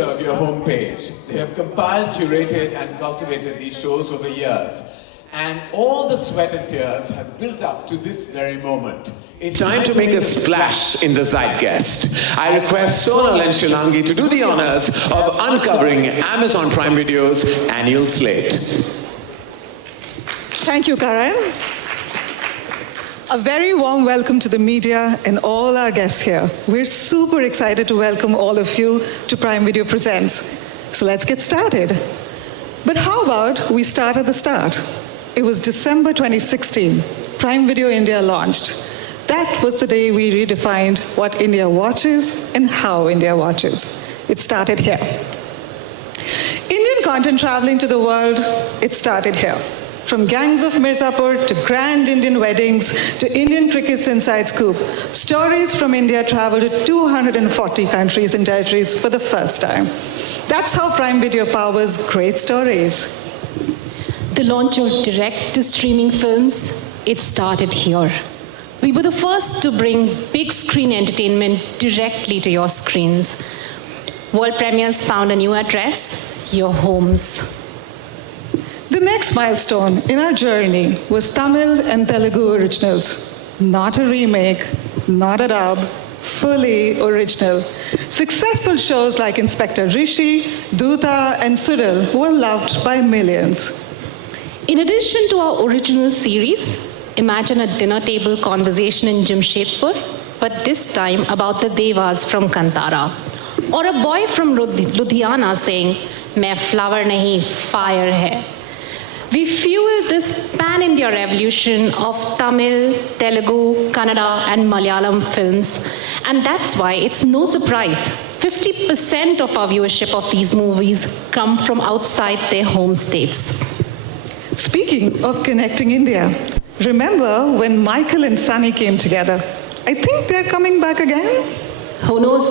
picture of your homepage. They have compiled, curated, and cultivated these shows over years. And all the sweat and tears have built up to this very moment. It's time to make a splash in the zeitgeist. I request Sonal and Shilangi to do the honors of uncovering Amazon Prime Video's annual slate. Thank you, Karan. A very warm welcome to the media and all our guests here. We're super excited to welcome all of you to Prime Video Presents. So let's get started. But how about we start at the start? It was December 2016. Prime Video India launched. That was the day we redefined what India watches and how India watches. It started here. Indian content traveling to the world, it started here. From gangs of Mirzapur to grand Indian weddings to Indian cricket's inside scoop, stories from India travel to 240 countries and territories for the first time. That's how Prime Video powers great stories. The launch of direct-to-streaming films, it started here. We were the first to bring big screen entertainment directly to your screens. World premieres found a new address, your homes. The next milestone in our journey was Tamil and Telugu originals. Not a remake, not a dub, fully original. Successful shows like Inspector Rishi, Duta, and Sudal were loved by millions. In addition to our original series, imagine a dinner table conversation in Jamshedpur, but this time about the Devas from Kantara. Or a boy from Ludhiana saying, "Main flower nahi, fire hai." We fueled this pan-India revolution of Tamil, Telugu, Kannada, and Malayalam films. And that's why it's no surprise 50% of our viewership of these movies come from outside their home states. Speaking of connecting India, remember when Michael and Sunny came together? I think they're coming back again. Who knows?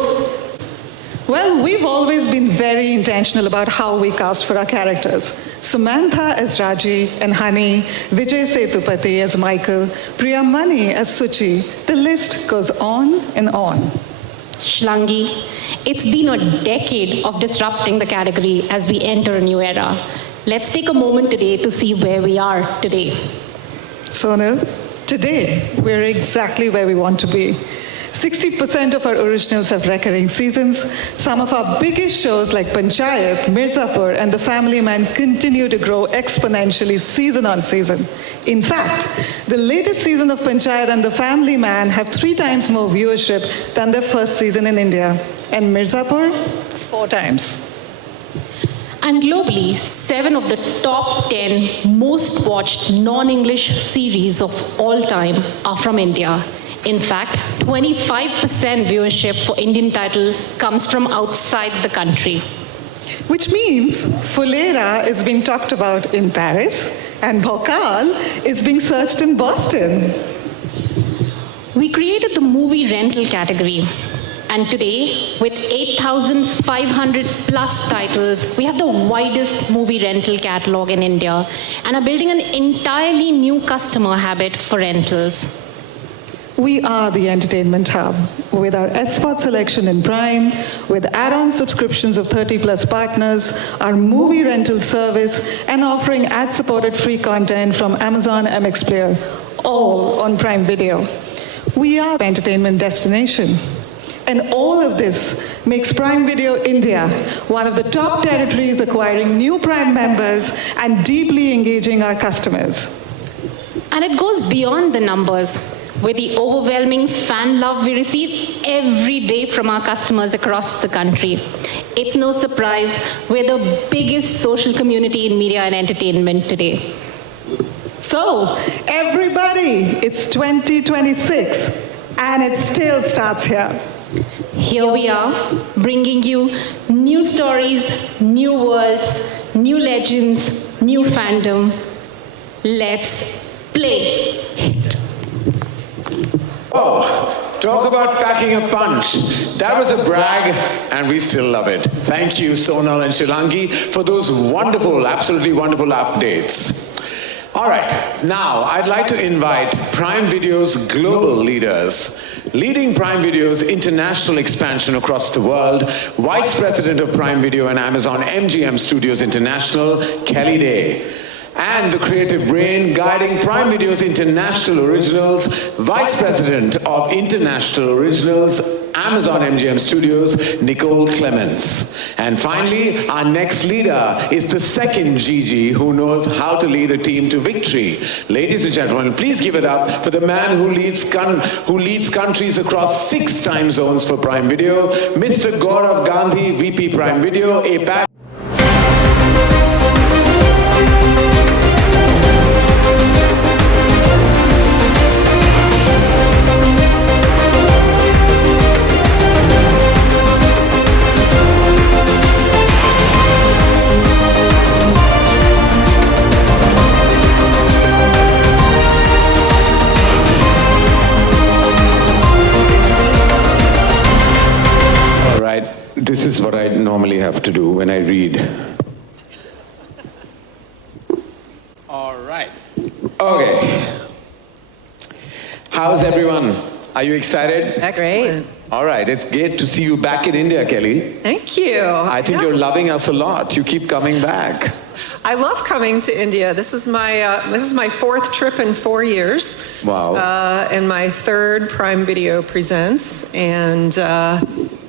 Well, we've always been very intentional about how we cast for our characters. Samantha as Raji and Honey, Vijay Sethupathi as Michael, Priya Mani as Suchi. The list goes on and on. Shlangi, it's been a decade of disrupting the category as we enter a new era. Let's take a moment today to see where we are today. Sonal, today we're exactly where we want to be. 60% of our originals have recurring seasons. Some of our biggest shows like Panchayat, Mirzapur, and The Family Man continue to grow exponentially season on season. In fact, the latest season of Panchayat and The Family Man have 3 times more viewership than their first season in India. And Mirzapur, 4 times. And globally, 7 of the top 10 most watched non-English series of all time are from India. In fact, 25% viewership for Indian title comes from outside the country. Which means Fulera is being talked about in Paris and Bhokal is being searched in Boston. We created the movie rental category. And today, with 8,500 plus titles, we have the widest movie rental catalog in India and are building an entirely new customer habit for rentals. We are the entertainment hub. With our SPOT selection in Prime, with add-on subscriptions of 30 plus partners, our movie rental service, and offering ad-supported free content from Amazon MX Player, all on Prime Video. We are the entertainment destination. And all of this makes Prime Video India one of the top territories acquiring new Prime members and deeply engaging our customers. And it goes beyond the numbers. With the overwhelming fan love we receive every day from our customers across the country. It's no surprise we're the biggest social community in media and entertainment today. So, everybody, it's 2026, and it still starts here. Here we are, bringing you new stories, new worlds, new legends, new fandom. Let's play it. Oh, talk about packing a punch. That was a brag, and we still love it. Thank you, Sonal and Shilangi, for those wonderful, absolutely wonderful updates. All right, now I'd like to invite Prime Video's global leaders leading Prime Video's international expansion across the world, Vice President of Prime Video and Amazon MGM Studios International, Kelly Day. And the creative brain guiding Prime Video's international originals, Vice President of International Originals, Amazon MGM Studios, Nicole Clements. And finally, our next leader is the second Gigi who knows how to lead a team to victory. Ladies and gentlemen, please give it up for the man who leads countries across 6 time zones for Prime Video, Mr. Gaurav Gandhi, VP Prime Video, APAC. This is what I normally have to do when I read. All right. Okay. How's everyone? Are you excited? Excellent. All right. It's great to see you back in India, Kelly. Thank you. I think you're loving us a lot. You keep coming back. I love coming to India. This is my 4th trip in 4 years. Wow. And my 3rd Prime Video Presents, and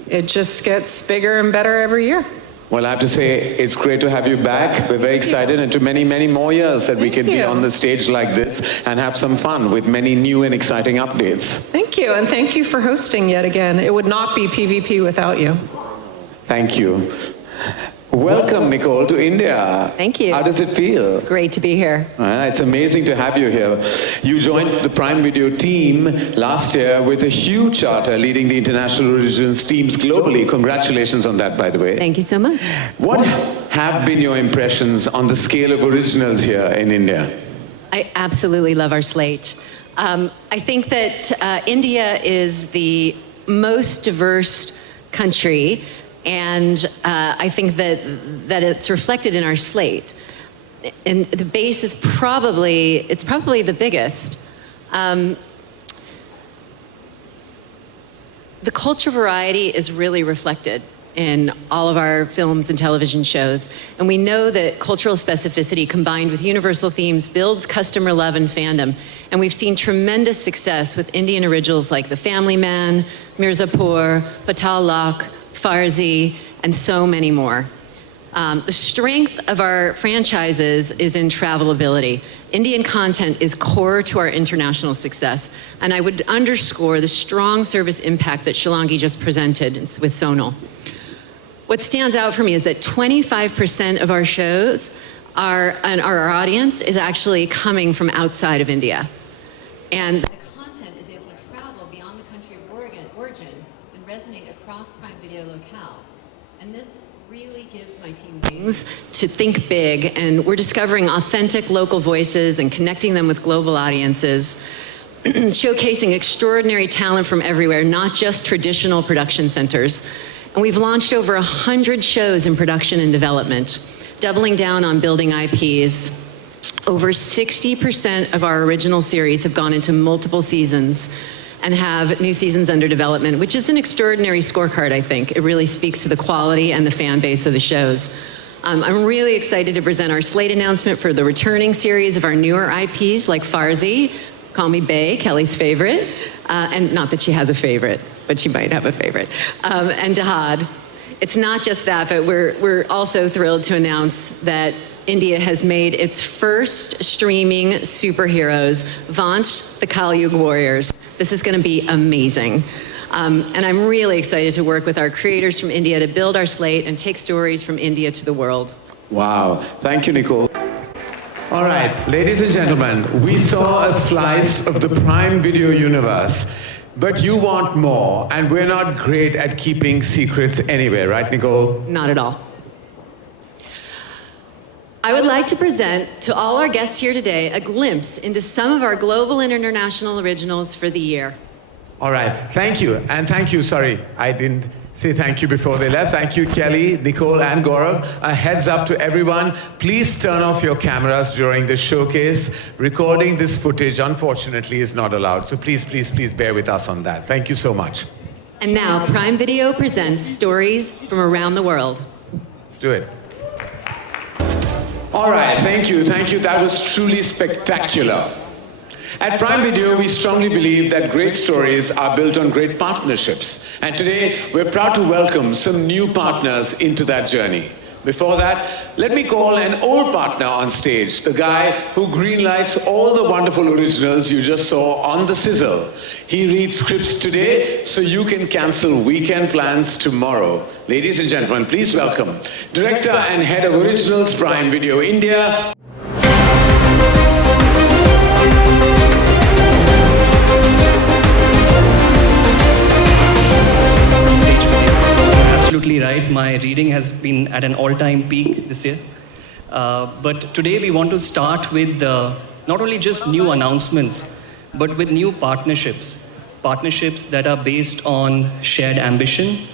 it just gets bigger and better every year. Well, I have to say, it's great to have you back. We're very excited, and to many, many more years that we can be on the stage like this and have some fun with many new and exciting updates. Thank you, and thank you for hosting yet again. It would not be PVP without you. Thank you. Welcome, Nicole, to India. Thank you. How does it feel? It's great to be here. It's amazing to have you here. You joined the Prime Video team last year with a huge charter leading the international originals teams globally. Congratulations on that, by the way. Thank you so much. What have been your impressions on the scale of originals here in India? I absolutely love our slate. I think that India is the most diverse country, and I think that it's reflected in our slate. And the base is probably the biggest. The culture variety is really reflected in all of our films and television shows. And we know that cultural specificity combined with universal themes builds customer love and fandom. And we've seen tremendous success with Indian originals like The Family Man, Mirzapur, Patal Lok, Farzi, and so many more. The strength of our franchises is in travelability. Indian content is core to our international success, and I would underscore the strong service impact that Shilangi just presented with Sonal. What stands out for me is that 25% of our shows and our audience is actually coming from outside of India. And the content is able to travel beyond the country of origin and resonate across Prime Video locales. And this really gives my team wings to think big, and we're discovering authentic local voices and connecting them with global audiences, showcasing extraordinary talent from everywhere, not just traditional production centers. And we've launched over 100 shows in production and development, doubling down on building IPs. Over 60% of our original series have gone into multiple seasons and have new seasons under development, which is an extraordinary scorecard, I think. It really speaks to the quality and the fan base of the shows. I'm really excited to present our slate announcement for the returning series of our newer IPs like Farzi, Call Me Bae, Kelly's favorite, and not that she has a favorite, but she might have a favorite, and Dahad. It's not just that, but we're also thrilled to announce that India has made its first streaming superheroes, Vansh the Kali Yuga Warriors. This is going to be amazing. And I'm really excited to work with our creators from India to build our slate and take stories from India to the world. Wow. Thank you, Nicole. All right, ladies and gentlemen, we saw a slice of the Prime Video universe. But you want more, and we're not great at keeping secrets anyway, right, Nicole? Not at all. I would like to present to all our guests here today a glimpse into some of our global and international originals for the year. All right, thank you. And thank you, sorry, I didn't say thank you before they left. Thank you, Kelly, Nicole, and Gaurav. A heads up to everyone. Please turn off your cameras during the showcase. Recording this footage, unfortunately, is not allowed. So please, please, please bear with us on that. Thank you so much. And now, Prime Video presents stories from around the world. Let's do it. All right, thank you. Thank you. That was truly spectacular. At Prime Video, we strongly believe that great stories are built on great partnerships. And today, we're proud to welcome some new partners into that journey. Before that, let me call an old partner on stage, the guy who greenlights all the wonderful originals you just saw on the sizzle. He reads scripts today, so you can cancel weekend plans tomorrow. Ladies and gentlemen, please welcome Director and Head of Originals, Prime Video India, Absolutely right. My reading has been at an all-time peak this year. But today we want to start with not only just new announcements, but with new partnerships. Partnerships that are based on shared ambition,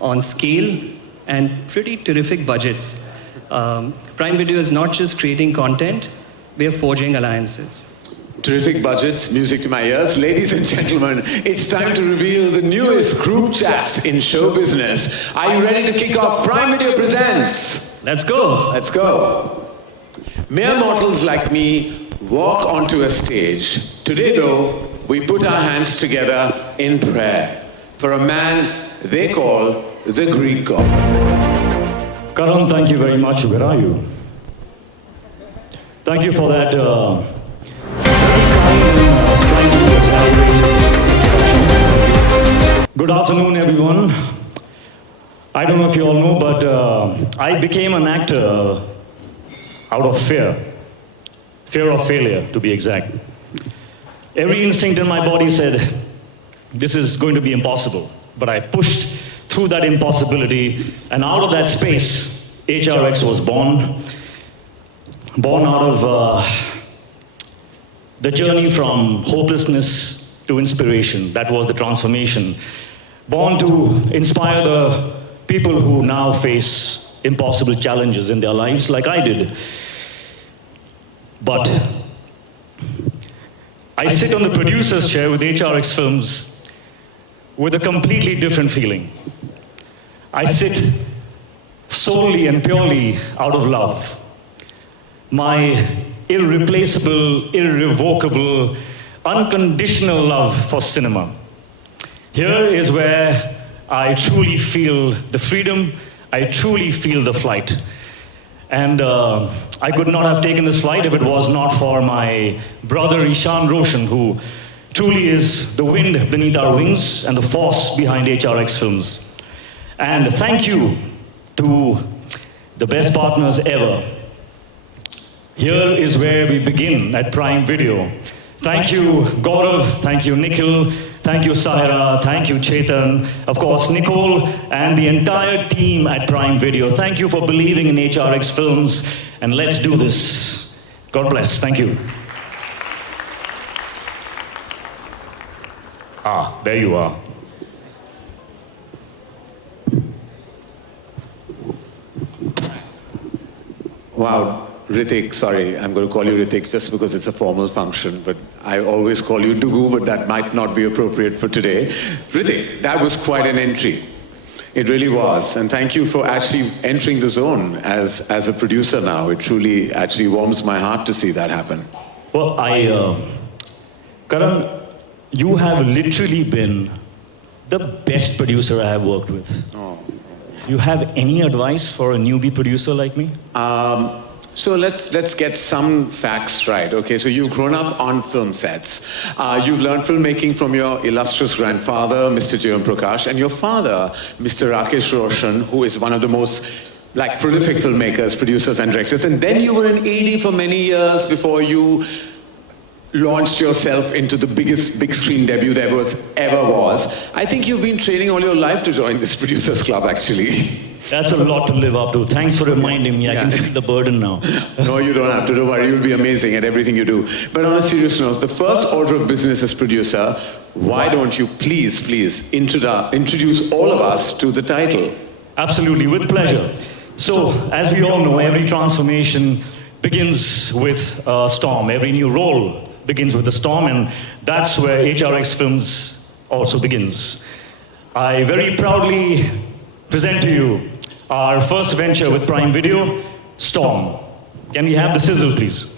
on scale, and pretty terrific budgets. Prime Video is not just creating content, we are forging alliances. Terrific budgets, music to my ears. Ladies and gentlemen, it's time to reveal the newest group chats in show business. Are you ready to kick off Prime Video Presents? Let's go. Let's go. Mere mortals like me walk onto a stage. Today, though, we put our hands together in prayer for a man they call the Greek god. Karan, thank you very much. Where are you? Thank you for that Good afternoon, everyone. I don't know if you all know, but I became an actor out of fear. Fear of failure, to be exact. Every instinct in my body said, this is going to be impossible. But I pushed through that impossibility, and out of that space, HRX was born. Born out of the journey from hopelessness to inspiration. That was the transformation. Born to inspire the people who now face impossible challenges in their lives like I did. But I sit on the producer's chair with HRX Films with a completely different feeling. I sit solely and purely out of love. My irreplaceable, irrevocable, unconditional love for cinema. Here is where I truly feel the freedom, I truly feel the flight. And I could not have taken this flight if it was not for my brother Ishan Roshan, who truly is the wind beneath our wings and the force behind HRX Films. And thank you to the best partners ever. Here is where we begin at Prime Video. Thank you, Gaurav. Thank you, Nikhil. Thank you, Sahira. Thank you, Chetan. Of course, Nicole and the entire team at Prime Video. Thank you for believing in HRX Films. And let's do this. God bless. Thank you. Ah, there you are. Wow. Ritik, sorry, I'm going to call you Ritik just because it's a formal function, but I always call you Dugu, but that might not be appropriate for today. Ritik, that was quite an entry. It really was. And thank you for actually entering the zone as a producer now. It truly actually warms my heart to see that happen. Well, Karan, you have literally been the best producer I have worked with. Oh. You have any advice for a newbie producer like me? So let's get some facts right. Okay, so you've grown up on film sets. You've learned filmmaking from your illustrious grandfather, Mr. Jayam Prakash, and your father, Mr. Rakesh Roshan, who is one of the most prolific filmmakers, producers, and directors. And then you were an AD for many years before you launched yourself into the biggest big screen debut there ever was. I think you've been training all your life to join this producers club, actually. That's a lot to live up to. Thanks for reminding me. I can feel the burden now. No, you don't have to. Don't worry. You'll be amazing at everything you do. But on a serious note, the first order of business as producer, why don't you please introduce all of us to the title? Absolutely, with pleasure. So, as we all know, every transformation begins with a storm. Every new role begins with a storm, and that's where HRX Films also begins. I very proudly present to you our first venture with Prime Video, Storm. Can we have the sizzle, please?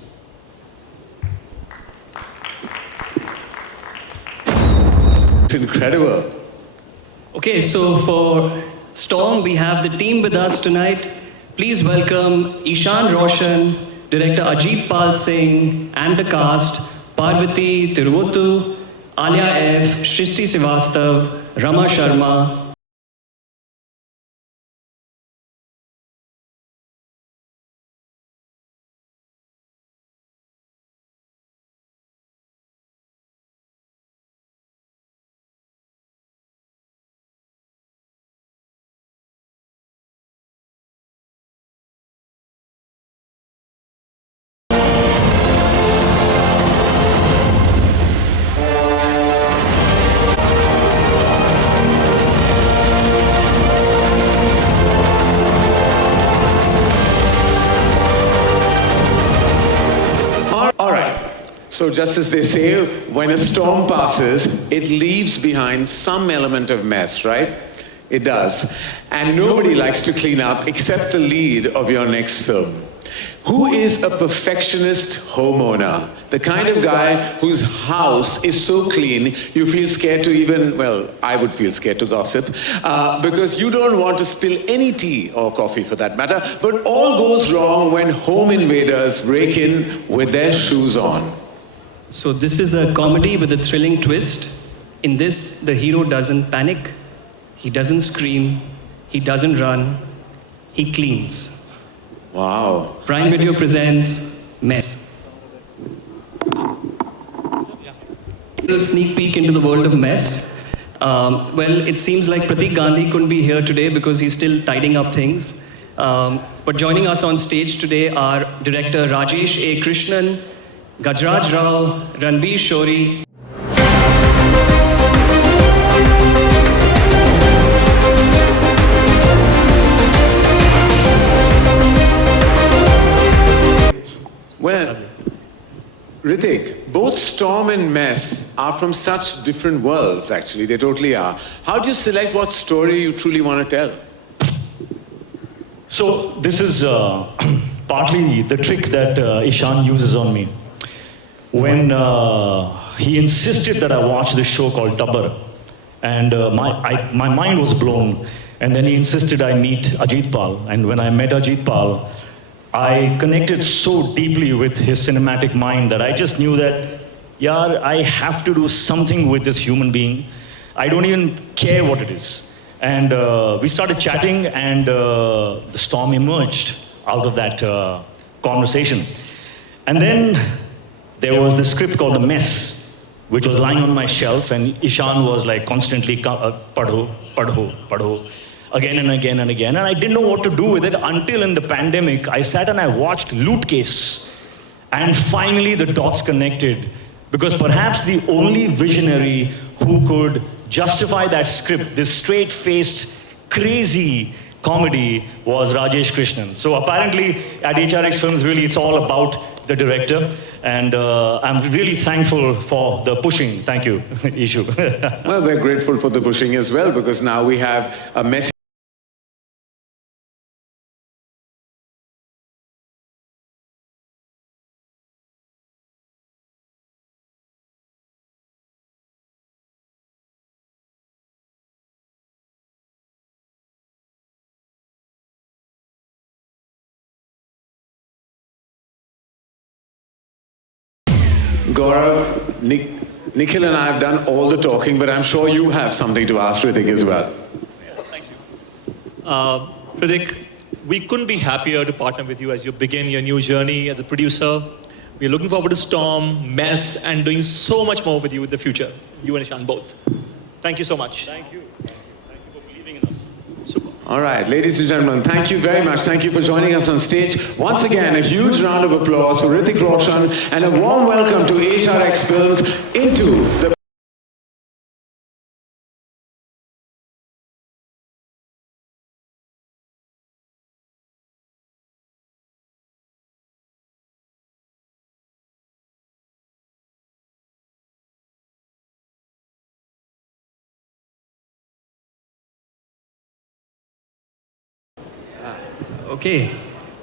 It's incredible. Okay, so for Storm, we have the team with us tonight. Please welcome Ishan Roshan, director Ajit Pal Singh, and the cast, Parvati Tiruvuttu, Alia F., Shristi Srivastav, Rama Sharma. All right. So just as they say, when a storm passes, it leaves behind some element of mess, right? It does. And nobody likes to clean up except the lead of your next film. Who is a perfectionist homeowner? The kind of guy whose house is so clean, you feel scared to even, well, I would feel scared to gossip, because you don't want to spill any tea or coffee for that matter, but all goes wrong when home invaders break in with their shoes on. So this is a comedy with a thrilling twist. In this, the hero doesn't panic, he doesn't scream, he doesn't run, he cleans. Wow. Prime Video presents Mess. A little sneak peek into the world of Mess. Well, it seems like Pratik Gandhi couldn't be here today because he's still tidying up things. But joining us on stage today are director Rajesh A. Krishnan, Gajraj Rao, Ranveer Shori. Well, Ritik, both Storm and Mess are from such different worlds, actually. They totally are. How do you select what story you truly want to tell? So this is partly the trick that Ishan uses on me. When he insisted that I watch this show called Tabbar, and my mind was blown. And then he insisted I meet Ajit Pal. And when I met Ajit Pal, I connected so deeply with his cinematic mind that I just knew that, yaar, I have to do something with this human being. I don't even care what it is. And we started chatting, and the storm emerged out of that conversation. And then there was the script called The Mess, which was lying on my shelf, and Ishan was like constantly, padho, padho, padho, again and again and again. And I didn't know what to do with it until in the pandemic, I sat and I watched Loot Case. And finally the dots connected, because perhaps the only visionary who could justify that script, this straight-faced, crazy comedy, was Rajesh Krishnan. So apparently at HRX Films, really it's all about the director. And I'm really thankful for the pushing. Thank you, Ishu. Well, we're grateful for the pushing as well, because now we have a message. Gaurav, Nikhil and I have done all the talking, but I'm sure you have something to ask Ritik as well. Yeah, thank you. Ritik, we couldn't be happier to partner with you as you begin your new journey as a producer. We're looking forward to Storm, Mess, and doing so much more with you in the future. You and Ishan both. Thank you so much. Thank you. Thank you for believing in us. Super. All right, ladies and gentlemen, thank you very much. Thank you for joining us on stage. Once again, a huge round of applause for Hrithik Roshan and a warm welcome to HRX Films into the Okay,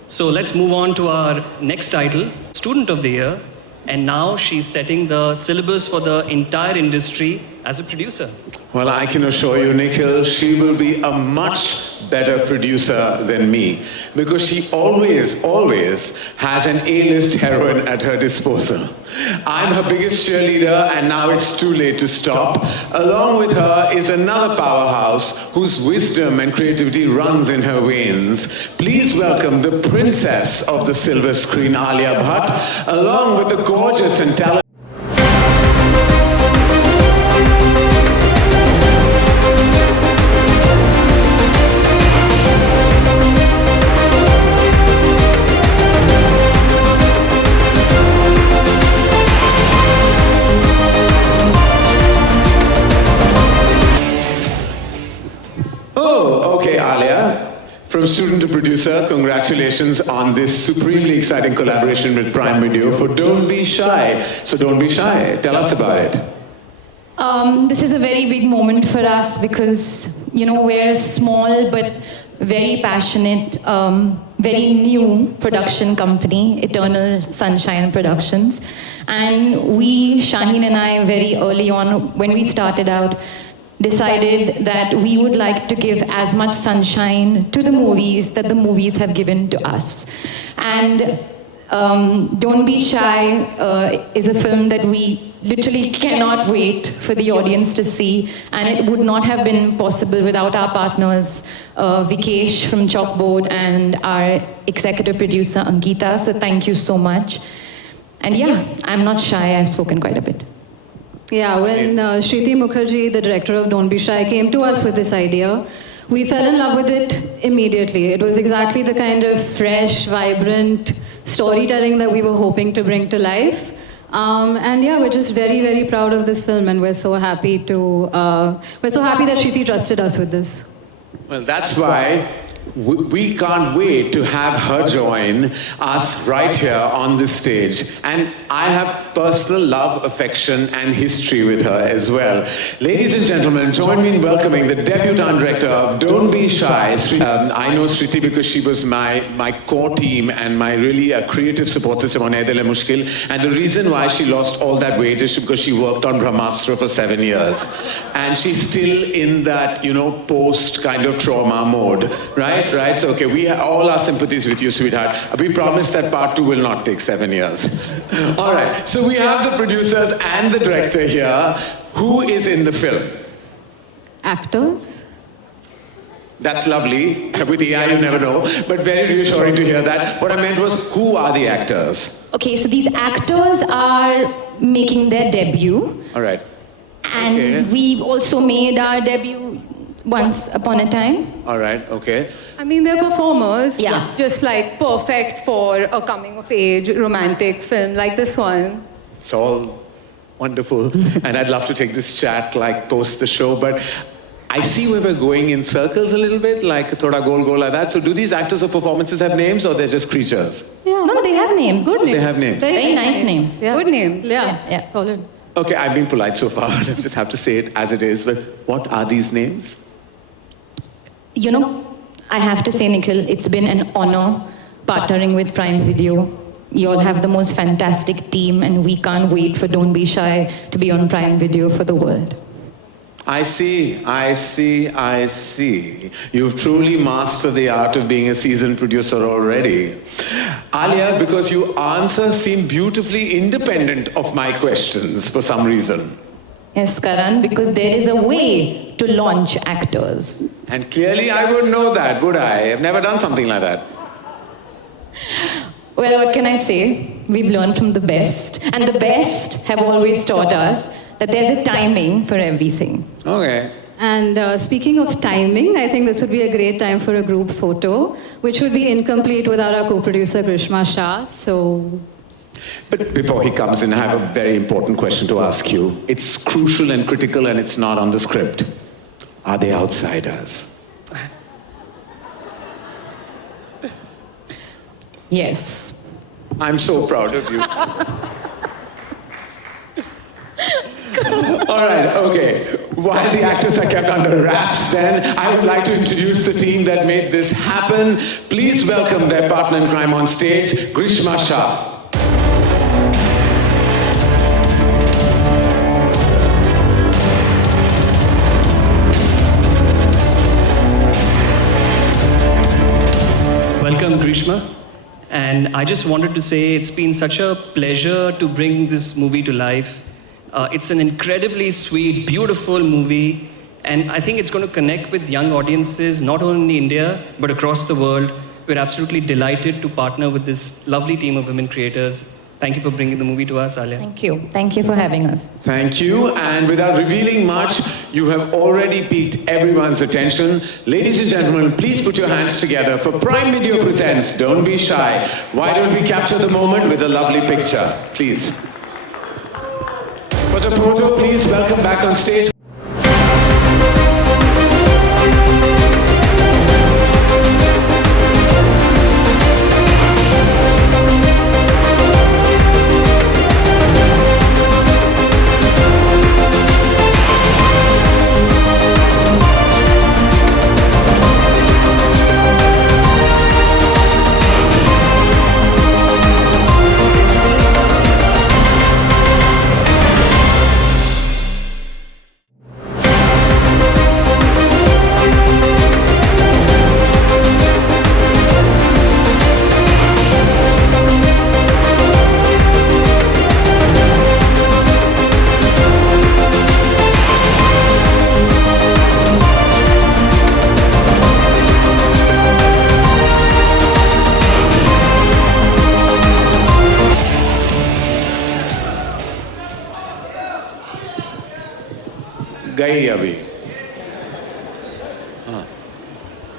so let's move on to our next title, Student of the Year. And now she's setting the syllabus for the entire industry as a producer. Well, I can assure you, Nikhil, she will be a much better producer than me because she always has an A-list heroine at her disposal. I'm her biggest cheerleader and now it's too late to stop. Along with her is another powerhouse whose wisdom and creativity runs in her veins. Please welcome the princess of the silver screen, Alia Bhatt, along with the gorgeous and talented From student to producer, congratulations on this supremely exciting collaboration with Prime Video for Don't Be Shy. So don't be shy. Tell us about it. This is a very big moment for us because, you know, we're a small but very passionate, very new production company, Eternal Sunshine Productions. And we, Shaheen and I, very early on, when we started out, decided that we would like to give as much sunshine to the movies that the movies have given to us. And Don't Be Shy is a film that we literally cannot wait for the audience to see, and it would not have been possible without our partners, Vikesh from Chalkboard and our executive producer, Ankita, so thank you so much. And yeah, I'm not shy, I've spoken quite a bit. Yeah, when Shriti Mukherjee, the director of Don't Be Shy, came to us with this idea, we fell in love with it immediately. It was exactly the kind of fresh, vibrant storytelling that we were hoping to bring to life. And yeah, we're just very, very proud of this film, and we're so happy that Shriti trusted us with this. Well, that's why we can't wait to have her join us right here on this stage. And I have personal love, affection, and history with her as well. Ladies and gentlemen, join me in welcoming the debutante director of Don't Be Shy. I know Shriti because she was my core team and my really creative support system on Ae Dil Hai Mushkil. And the reason why she lost all that weight is because she worked on Brahmastra for 7 years. And she's still in that, you know, post kind of trauma mode, right? Right? So, okay, we have all our sympathies with you, sweetheart. We promise that part 2 will not take 7 years. All right, so we have the producers and the director here. Who is in the film? Actors? That's lovely. With AI, you never know. But very reassuring to hear that. What I meant was, who are the actors? Okay, so these actors are making their debut. All right. And we've also made our debut once upon a time. All right, okay. I mean, they're performers. Yeah. Just like perfect for a coming-of-age romantic film like this one. It's all wonderful. And I'd love to take this chat like post the show, but I see where we're going in circles a little bit, like thoda gol gol like that. So do these actors or performances have names or they're just creatures? Yeah. No, they have names. Good names. They have names. Very nice names. Yeah. Good names. Yeah. Solid. Okay, I've been polite so far. I just have to say it as it is. But what are these names? You know, I have to say, Nikhil, it's been an honor partnering with Prime Video. You all have the most fantastic team, and we can't wait for Don't Be Shy to be on Prime Video for the world. I see. You've truly mastered the art of being a seasoned producer already. Alia, because your answers seem beautifully independent of my questions for some reason. Yes, Karan, because there is a way to launch actors. And clearly I wouldn't know that, would I? I've never done something like that. Well, what can I say? we've learned from the best. And the best have always taught us that there's a timing for everything. Okay. And speaking of timing, I think this would be a great time for a group photo, which would be incomplete without our co-producer Grishma Shah. So, But before he comes in, I have a very important question to ask you. It's crucial and critical and it's not on the script. Are they outsiders? Yes. I'm so proud of you. All right, okay. While the actors are kept under wraps then, I would like to introduce the team that made this happen. Please welcome their partner in crime on stage, Grishma Shah. Welcome, Grishma. And I just wanted to say it's been such a pleasure to bring this movie to life. It's an incredibly sweet, beautiful movie, and I think it's going to connect with young audiences, not only in India, but across the world. We're absolutely delighted to partner with this lovely team of women creators. Thank you for bringing the movie to us, Alia. Thank you. Thank you for having us. Thank you, and without revealing much, you have already piqued everyone's attention. Ladies and gentlemen, please put your hands together for Prime Video presents Don't Be Shy. Why don't we capture the moment with a lovely picture, please. For the photo, please welcome back on stage. गई अभी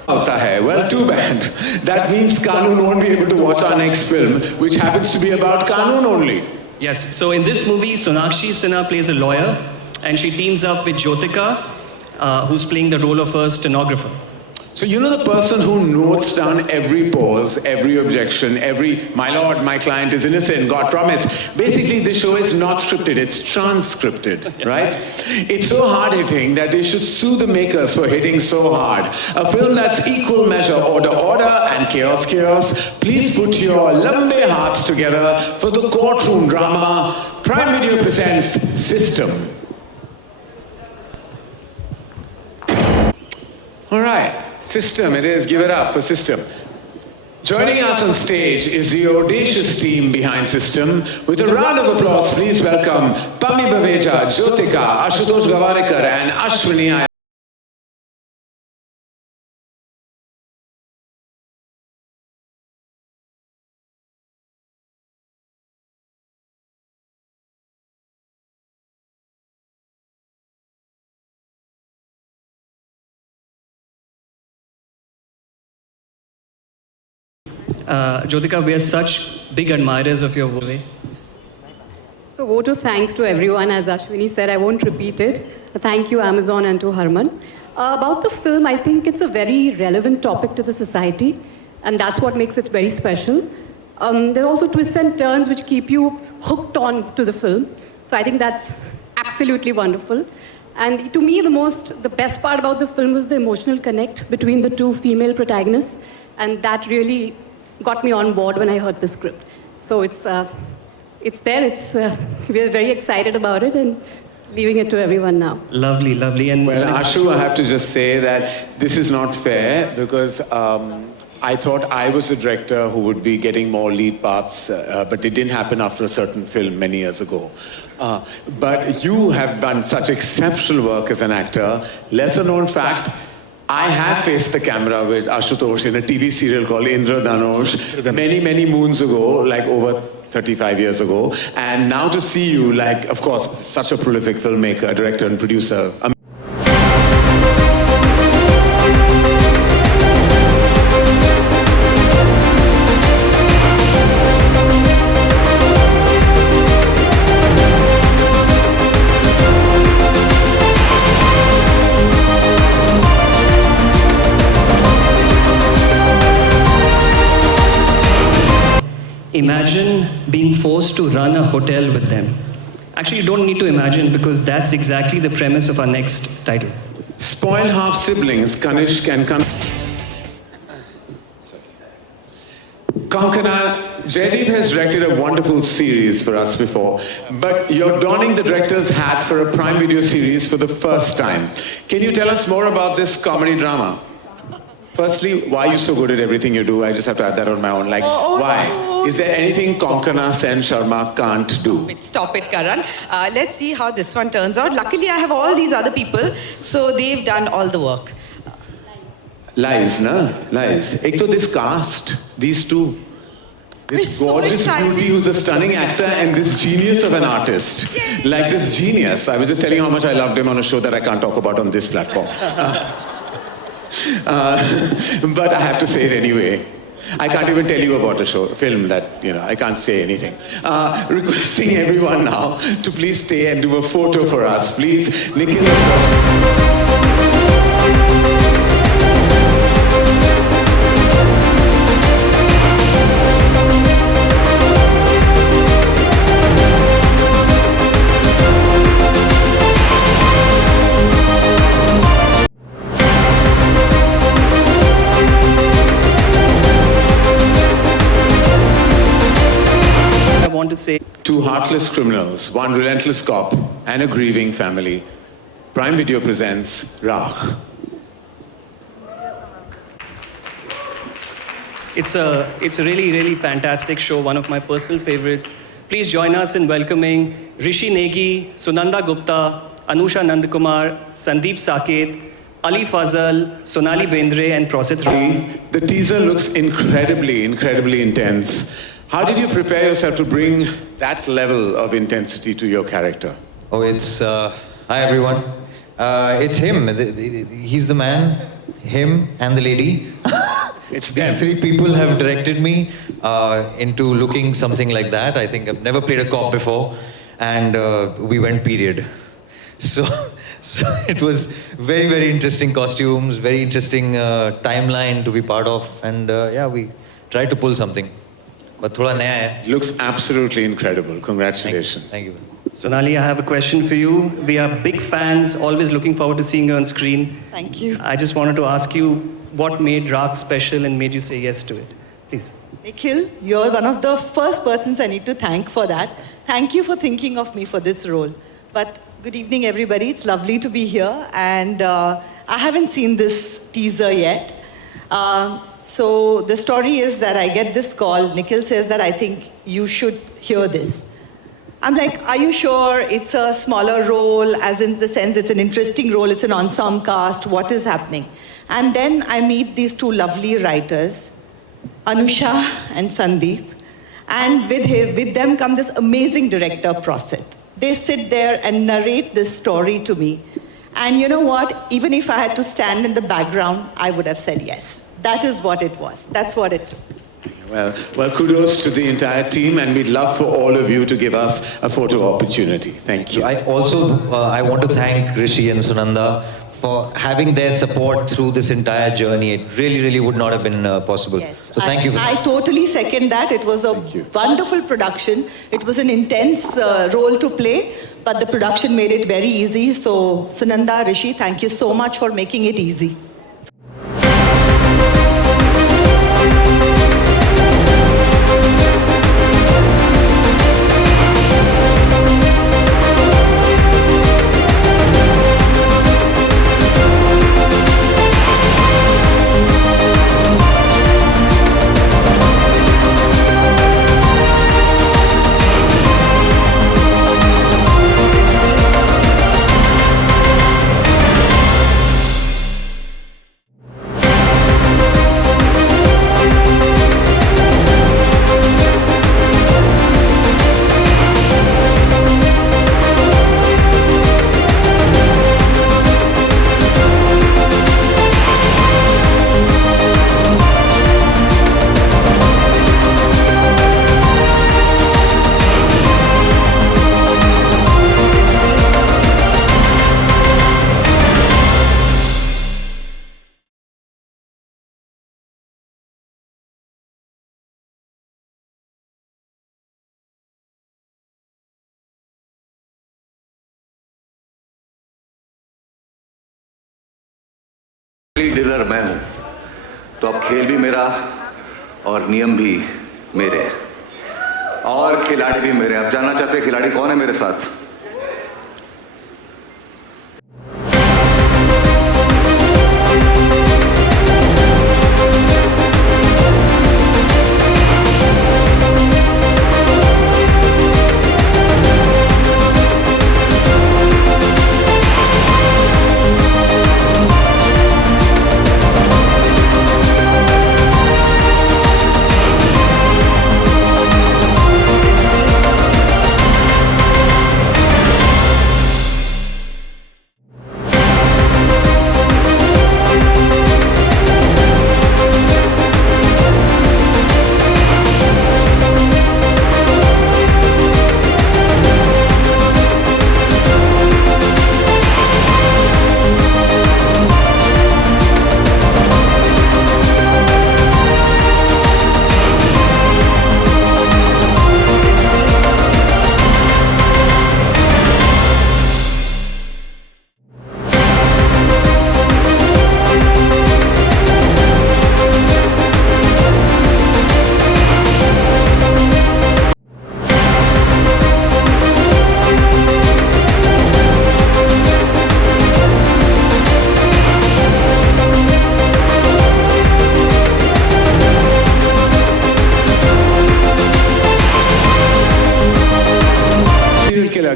होता है. Well, too bad. That means Kanun won't be able to watch our next film, which happens to be about Kanun only. Yes, so in this movie, Sonakshi Sinha plays a lawyer, and she teams up with Jyotika, who's playing the role of a stenographer. So you know the person who notes down every pause, every objection, every, my lord, my client is innocent, God promise. Basically, the show is not scripted, it's transcripted, right? It's so hard-hitting that they should sue the makers for hitting so hard. A film that's equal measure order, order, and chaos, chaos. Please put your lambe hearts together for the courtroom drama. Prime Video presents System. All right. System, it is. Give it up for System. Joining us on stage is the audacious team behind System. With a round of applause, please welcome Pami Baveja, Jyotika, Ashutosh Gavalikar, and Ashwini. Jyotika, we are such big admirers of your work. So vote of thanks to everyone. As Ashwini said, I won't repeat it. Thank you, Amazon, and to Harman. About the film, I think it's a very relevant topic to the society, and that's what makes it very special. There are also twists and turns which keep you hooked on to the film. So I think that's absolutely wonderful. And to me, the best part about the film was the emotional connect between the two female protagonists, and that really got me on board when I heard the script. So it's there. We are very excited about it and leaving it to everyone now. Lovely, lovely. And well, Ashu, I have to just say that this is not fair because I thought I was the director who would be getting more lead parts, but it didn't happen after a certain film many years ago. But you have done such exceptional work as an actor. Lesser known fact, I have faced the camera with Ashutosh in a TV serial called Indra Dhanush many, many moons ago, like over 35 years ago. And now to see you, like, of course, such a prolific filmmaker, director and producer. Imagine being forced to run a hotel with them. Actually, you don't need to imagine because that's exactly the premise of our next title. Spoiled half-siblings, Kanishk and Konkana, Jaideep has directed a wonderful series for us before, but you're donning the director's hat for a Prime Video series for the first time. Can you tell us more about this comedy drama? Firstly, why are you so good at everything you do? I just have to add that on my own. Like, why? No. Is there anything Konkana Sen Sharma can't do? Stop it, Karan. Let's see how this one turns out. Luckily, I have all these other people, so they've done all the work. Lies, na? Lies. Ek to this cast, these two. This gorgeous beauty who's a stunning actor and this genius of an artist. Like this genius. I was just telling you how much I loved him on a show that I can't talk about on this platform. But I have to say it anyway. I can't even tell you about a film that, I can't say anything. Requesting everyone now to please stay and do a photo for us. Please, Nikhil. To say two heartless criminals, one relentless cop, and a grieving family. Prime Video presents Rakh. it's a really, really fantastic show, one of my personal favorites. Please join us in welcoming Rishi Negi, Sunanda Gupta, Anusha Nandakumar, Sandeep Saket, Ali Fazal, Sonali Bendre, and Prosit Rai. The teaser looks incredibly intense. How did you prepare yourself to bring that level of intensity to your character? Oh, it's... hi, everyone. It's him. He's the man, him, and the lady. It's These three people have directed me into looking something like that. I think I've never played a cop before. And we went period. So it was very, very interesting costumes, very interesting timeline to be part of. And yeah, we tried to pull something. But thoda naya hai. Looks absolutely incredible. Congratulations. Thank you. Sonali, I have a question for you. We are big fans, always looking forward to seeing you on screen. Thank you. I just wanted to ask you what made Rakh special and made you say yes to it. Please. Nikhil, you're one of the first persons I need to thank for that. Thank you for thinking of me for this role. But good evening, everybody. It's lovely to be here. And I haven't seen this teaser yet. So the story is that I get this call. Nikhil says that I think you should hear this. I'm like, are you sure it's a smaller role, as in the sense it's an interesting role, it's an ensemble cast, what is happening? And then I meet these two lovely writers, Anusha and Sandeep. And with them come this amazing director, Prosit. They sit there and narrate this story to me. And you know what? Even if I had to stand in the background, I would have said yes. That is what it was. That's what it took. Well, kudos to the entire team, and we'd love for all of you to give us a photo opportunity. Thank you. I also I want to thank Rishi and Sunanda for having their support through this entire journey. It really, really would not have been possible. Yes. So thank you. I totally second that. It was a wonderful production. It was an intense role to play, but the production made it very easy. So Sunanda, Rishi, thank you so much for making it easy. Complete dinner मैं हूं, तो अब खेल भी मेरा और नियम भी मेरे और खिलाड़ी भी मेरे। आप जानना चाहते हैं खिलाड़ी कौन है मेरे साथ?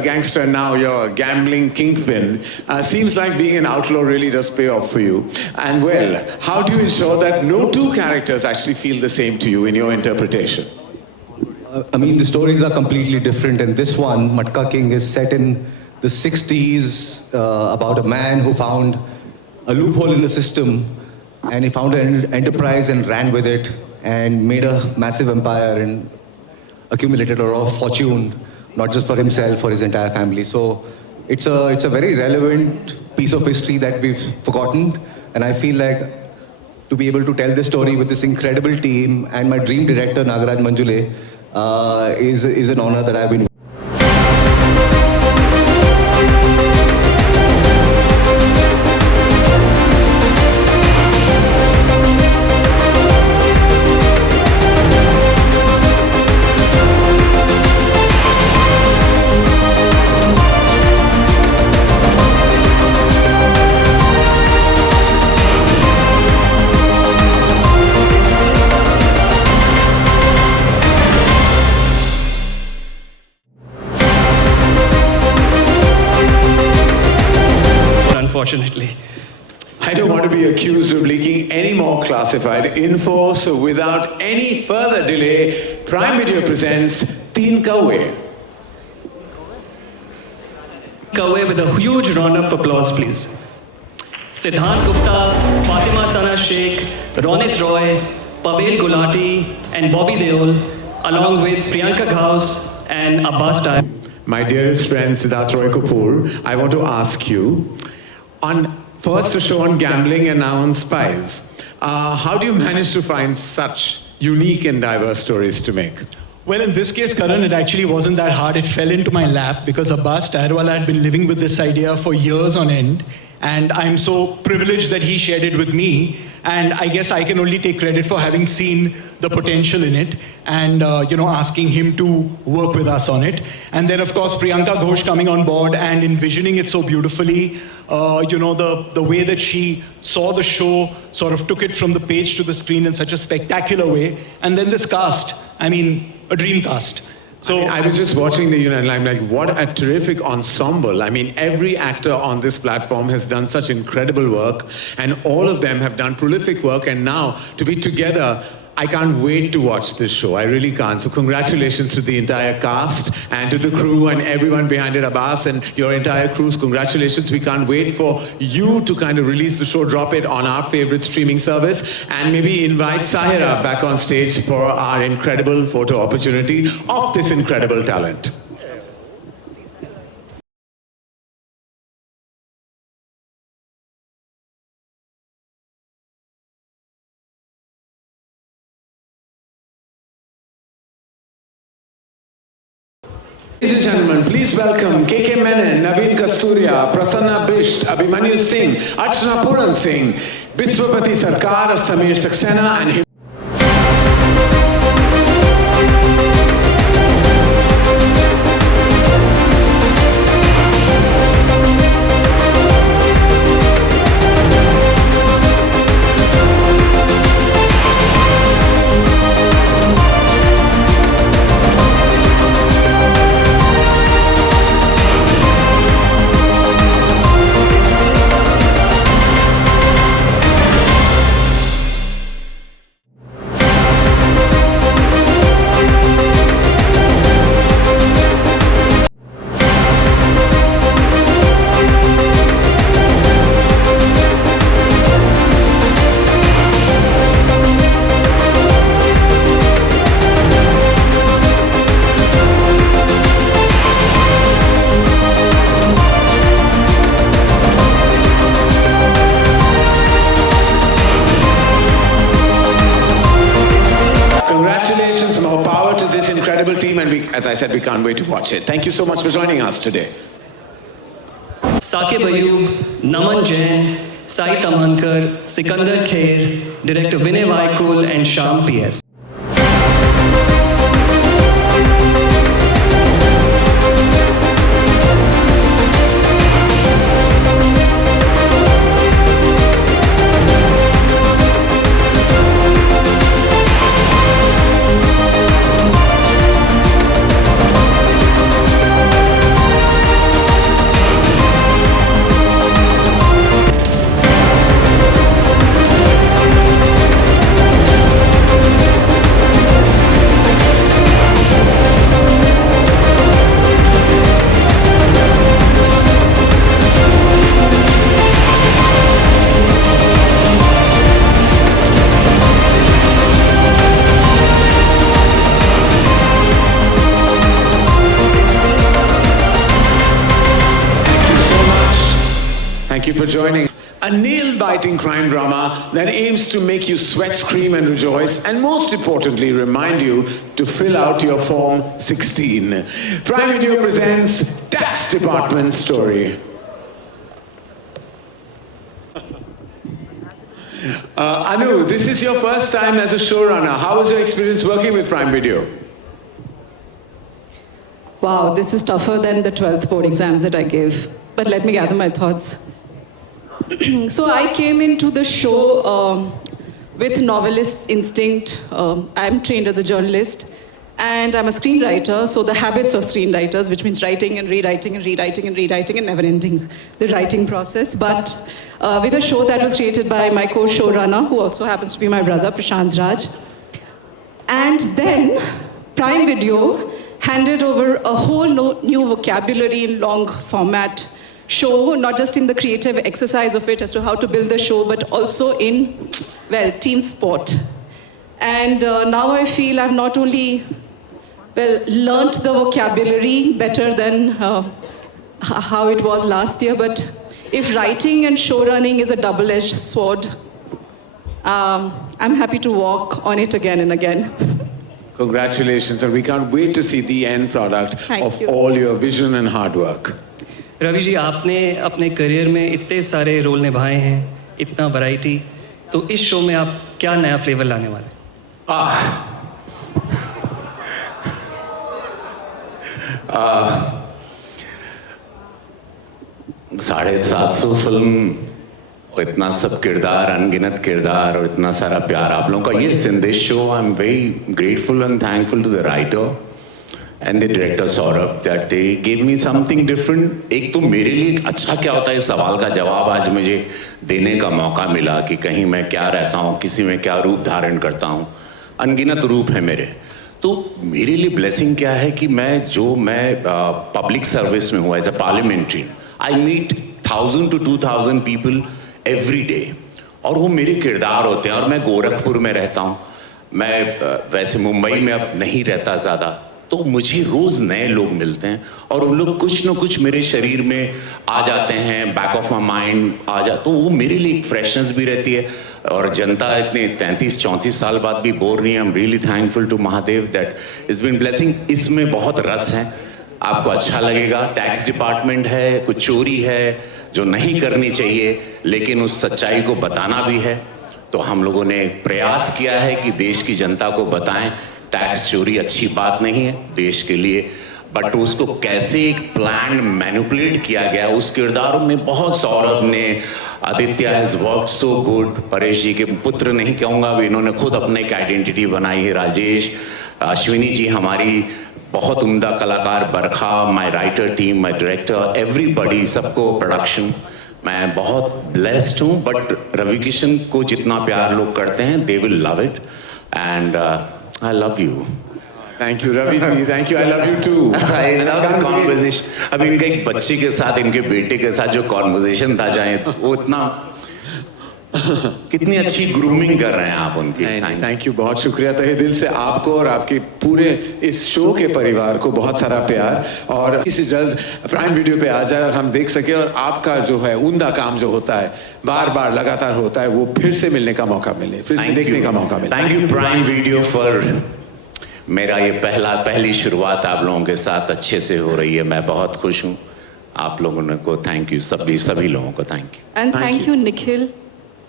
Gangster, now you're a gambling kingpin. Seems like being an outlaw really does pay off for you. And well, how do you ensure that no two characters actually feel the same to you in your interpretation? I mean, the stories are completely different, and this one, Matka King, is set in the 60s about a man who found a loophole in the system, and he found an enterprise and ran with it and made a massive empire and accumulated a lot of fortune, not just for himself, for his entire family. So it's a very relevant piece of history that we've forgotten, and I feel like to be able to tell this story with this incredible team and my dream director, Nagaraj Manjule, is an honor that I've been. Unfortunately. I don't want to be accused of leaking any more classified info, so without any further delay, Prime Video presents Teen Kauwe. Kauwe with a huge round of applause, please. Siddhant Gupta, Fatima Sana Sheikh, Ronit Roy, Pavel Gulati, and Bobby Deol, along with Priyanka Ghaus and Abbas Tyre. My dearest friend Siddharth Roy Kapoor, I want to ask you, first a show on gambling and now on spies. How do you manage to find such unique and diverse stories to make? Well, in this case, Karan, it actually wasn't that hard. It fell into my lap because Abbas Tyrewala had been living with this idea for years on end. And I'm so privileged that he shared it with me. And I guess I can only take credit for having seen the potential in it and, asking him to work with us on it. And then, of course, Priyanka Ghosh coming on board and envisioning it so beautifully. The way that she saw the show, sort of took it from the page to the screen in such a spectacular way. And then this cast, I mean, a dream cast. So I was just watching and I'm like, what a terrific ensemble. I mean, every actor on this platform has done such incredible work, and all of them have done prolific work, and now to be together, I can't wait to watch this show. I really can't. So congratulations to the entire cast and to the crew and everyone behind it, Abbas and your entire crews. Congratulations. We can't wait for you to kind of release the show, drop it on our favorite streaming service, and maybe invite Sahira back on stage for our incredible photo opportunity of this incredible talent. Ladies and gentlemen, please welcome KK Menon, Naveen Kasturia, Prasanna Bisht, Abhimanyu Singh, Archana Puran Singh, Biswapati Sarkar, Samir Saxena, and as I said, we can't wait to watch it. Thank you so much for joining us today. Saqib Ayub, Naman Jain, Sai Tamankar, Sikandar Kher, Director Vinay Vaikul and Shyam PS. Thank you for joining. A nail-biting crime drama that aims to make you sweat, scream and rejoice, and most importantly, remind you to fill out your Form 16. Prime Video presents Tax Department Story. Anu, this is your first time as a showrunner. How was your experience working with Prime Video? Wow, this is tougher than the 12th board exams that I gave. But let me gather my thoughts. So I came into the show with novelist instinct. I'm trained as a journalist and I'm a screenwriter, so the habits of screenwriters, which means writing and rewriting and rewriting and rewriting and never ending the writing process. But with a show that was created by my co-showrunner, who also happens to be my brother, Prashant Raj. And then Prime Video handed over a whole new vocabulary in long format show, not just in the creative exercise of it as to how to build the show, but also in, well, team sport. And now I feel I've not only, well, learnt the vocabulary better than how it was last year, but if writing and show running is a double-edged sword, I'm happy to walk on it again and again. Congratulations, and we can't wait to see the end product of all your vision and hard work. Ravi ji, आपने अपने career में इतने सारे role निभाए हैं, इतना variety, तो इस शो में आप क्या नया फ्लेवर लाने वाले? 750 फिल्म और इतना सब किरदार, अनगिनत किरदार और इतना सारा प्यार आप लोगों का, yes, in this show I'm very grateful and thankful to the writer and the director Saurabh that they gave me something different. एक तो मेरे लिए अच्छा क्या होता है, इस सवाल का जवाब आज मुझे देने का मौका मिला कि कहीं मैं क्या रहता हूँ, किसी में क्या रूप धारण करता हूँ, अनगिनत रूप है मेरे। तो मेरे लिए ब्लेसिंग क्या है कि मैं पब्लिक सर्विस में हूँ as a parliamentarian, I meet 1000 to 2000 people every day वो मेरे किरदार होते हैं। और मैं गोरखपुर में रहता हूँ, मैं वैसे मुंबई में अब नहीं रहता ज़्यादा, तो मुझे रोज़ नए लोग मिलते हैं और वो लोग कुछ न कुछ मेरे शरीर में आ जाते हैं, बैक ऑफ माई माइंड आ जा, तो वो मेरे लिए एक फ्रेशनेस भी रहती है। और जनता इतने 33-34 साल बाद भी बोर नहीं है। I am really thankful to Mahadev that is been blessing. इसमें बहुत रस है, आपको अच्छा लगेगा। टैक्स डिपार्टमेंट है, कुछ चोरी है जो नहीं करनी चाहिए, लेकिन उस सच्चाई को बताना भी है। तो हम लोगों ने प्रयास किया है कि देश की जनता को बताएं टैक्स चोरी अच्छी बात नहीं है देश के लिए, बट उसको कैसे एक प्लान मैनिपुलेट किया गया उस किरदारों में बहुत। सौरभ ने, Aditya has worked so good, Paresh ji के पुत्र नहीं कहूँगा, इन्होंने खुद अपने एक आइडेंटिटी बनाई है। राजेश, अश्विनी जी हमारी बहुत उम्दा कलाकार, Barkha, my writer team, my director, everybody, सबको प्रोडक्शन, मैं बहुत ब्लेस्ड हूँ। बट रवि किशन को जितना प्यार लोग करते हैं, they will love it and I love you. Thank you, Ravi ji. Thank you. I love you too. I love the conversation. अभी इनके एक बच्चे के साथ, इनके बेटे के साथ जो कॉन्वर्सेशन था, जाए वो इतना कितनी अच्छी ग्रूमिंग कर रहे हैं आप उनकी। थैंक यू, बहुत शुक्रिया तहे दिल से आपको और आपके पूरे इस शो के परिवार को बहुत सारा प्यार, और इसी जल्द प्राइम वीडियो पे आ जाए और हम देख सके, और आपका जो है उम्दा काम जो होता है बार बार लगातार होता है, वो फिर से मिलने का मौका मिले, फिर से देखने का मौका मिले। Thank you prime video for, मेरा ये पहली शुरुआत आप लोगों के साथ अच्छे से हो रही है, मैं बहुत खुश हूँ। आप लोगों को थैंक यू, सभी लोगों को thank you. And thank you, Nikhil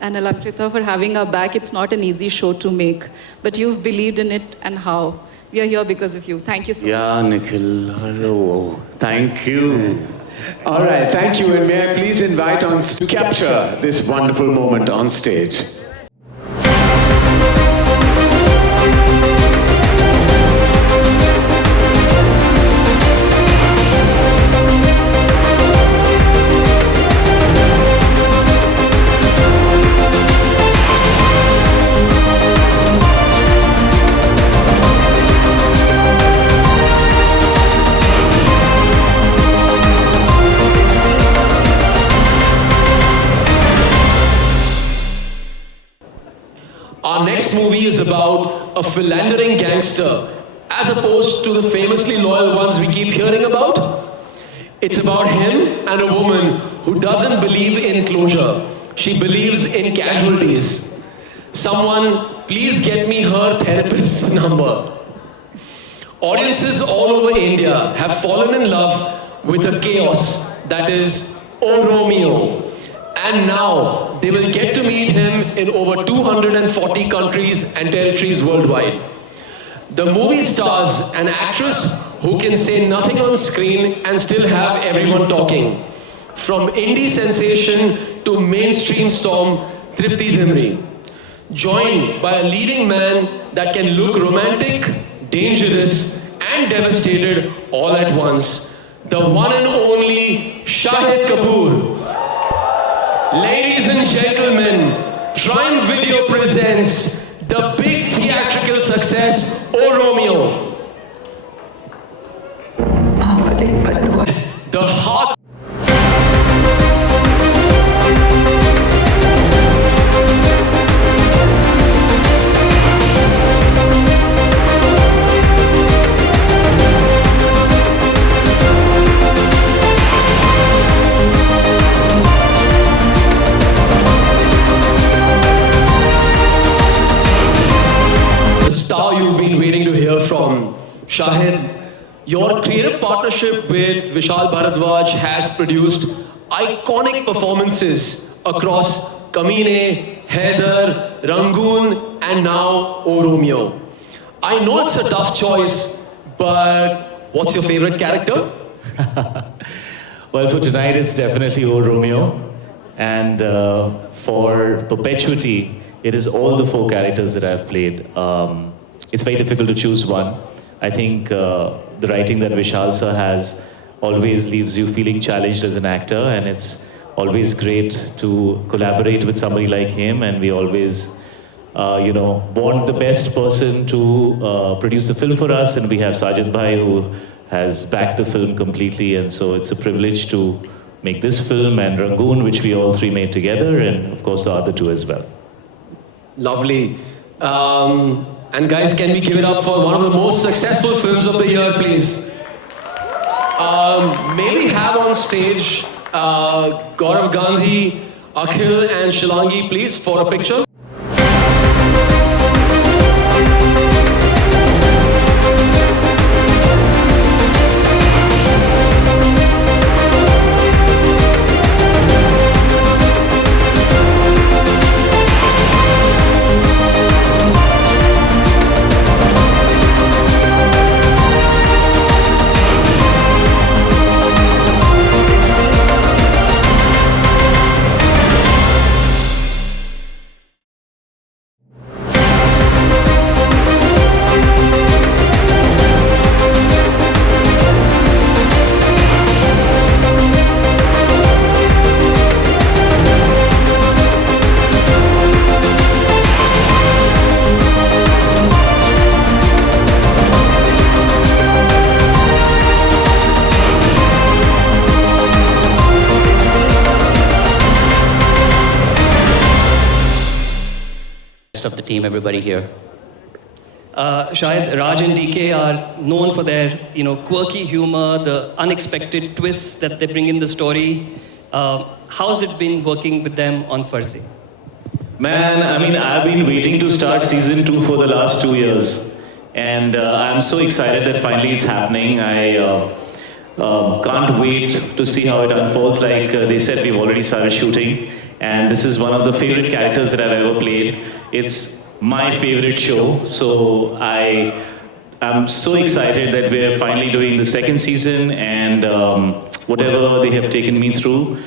and Alakrita, for having our back. It's not an easy show to make, but you've believed in it and how. We are here because of you. Thank you so much. Yeah, Nikhil, hello. Thank you. All right, thank you, and may I please invite on to capture this wonderful moment on stage. Our next movie is about a philandering gangster, as opposed to the famously loyal ones we keep hearing about. It's about him and a woman who doesn't believe in closure. She believes in casualties. Someone, please get me her therapist's number. Audiences all over India have fallen in love with the chaos that is O Romeo. And now they will get to meet him in over 240 countries and territories worldwide. The movie stars an actress who can say nothing on screen and still have everyone talking. From indie sensation to mainstream storm, Tripti Dhimri. Joined by a leading man that can look romantic, dangerous and devastated all at once. The one and only Shahid Kapoor. Ladies and gentlemen, Prime Video presents the big theatrical success, O Romeo. The heart. You've been waiting to hear from. Shahid, your creative partnership with Vishal Bharadwaj has produced iconic performances across Kameene, Haider, Rangoon and now O Romeo. I know it's a tough choice, but what's your favorite character? Well, for tonight it's definitely O Romeo, and for perpetuity it is all the four characters that I've played. It's very difficult to choose one. I think the writing that Vishal sir has always leaves you feeling challenged as an actor, and it's always great to collaborate with somebody like him, and we always want the best person to produce the film for us, and we have Sajid Bhai who has backed the film completely, and so it's a privilege to make this film and Rangoon, which we all three made together, and of course the other two as well. Lovely. And guys, can we give it up for one of the most successful films of the year, please? May we have on stage Gaurav Gandhi, Akhil and Shilangi, please, for a picture. of the team, everybody here. Shayad, Raj and DK are known for their, quirky humor, the unexpected twists that they bring in the story. How's it been working with them on Farzi? Man, I mean, I've been waiting to start season 2 for the last 2 years. And I'm so excited that finally it's happening. I can't wait to see how it unfolds. Like they said, we've already started shooting. And this is one of the favorite characters that I've ever played. It's my favorite show. So I'm so excited that we're finally doing the second season. And whatever they have taken me through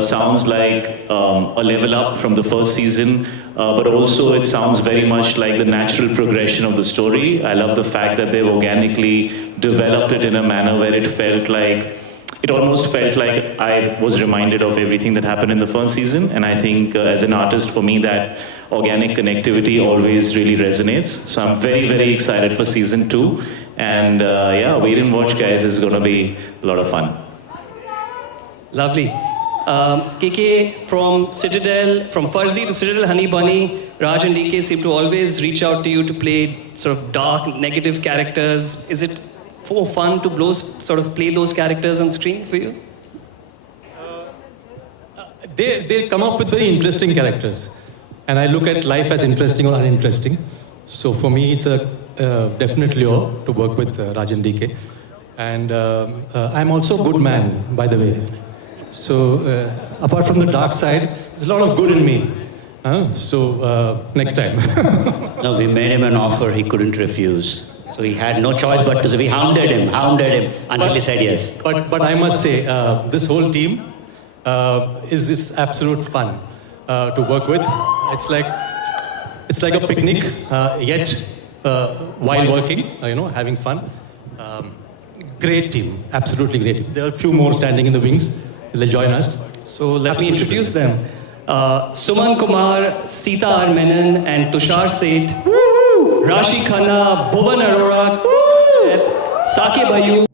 sounds like a level up from the first season. But also it sounds very much like the natural progression of the story. I love the fact that they've organically developed it in a manner where it almost felt like I was reminded of everything that happened in the first season. And I think as an artist, for me, that organic connectivity always really resonates. So I'm very, very excited for season 2. And yeah, wait and watch, guys. It's going to be a lot of fun. Lovely. KK, from Citadel, from Farzi to Citadel, Honey Bunny, Raj and DK seem to always reach out to you to play sort of dark, negative characters. Is it for fun to play those characters on screen for you? They come up with very interesting characters. And I look at life as interesting or uninteresting. So for me, it's a definite lure to work with Raj and DK. And I'm also a good man, by the way. So apart from the dark side, there's a lot of good in me. So next time. No, we made him an offer he couldn't refuse. So he had no choice but to say, we hounded him, until he said yes. But I must say, this whole team is absolute fun to work with. It's like a picnic, yet while working, having fun. Great team, absolutely great. There are a few more standing in the wings. They'll join us. So let me introduce them. Suman Kumar, Sita R. Menon, and Tushar Seth. Rashi Khanna, Bhuvan Arora, Sakib Ayub.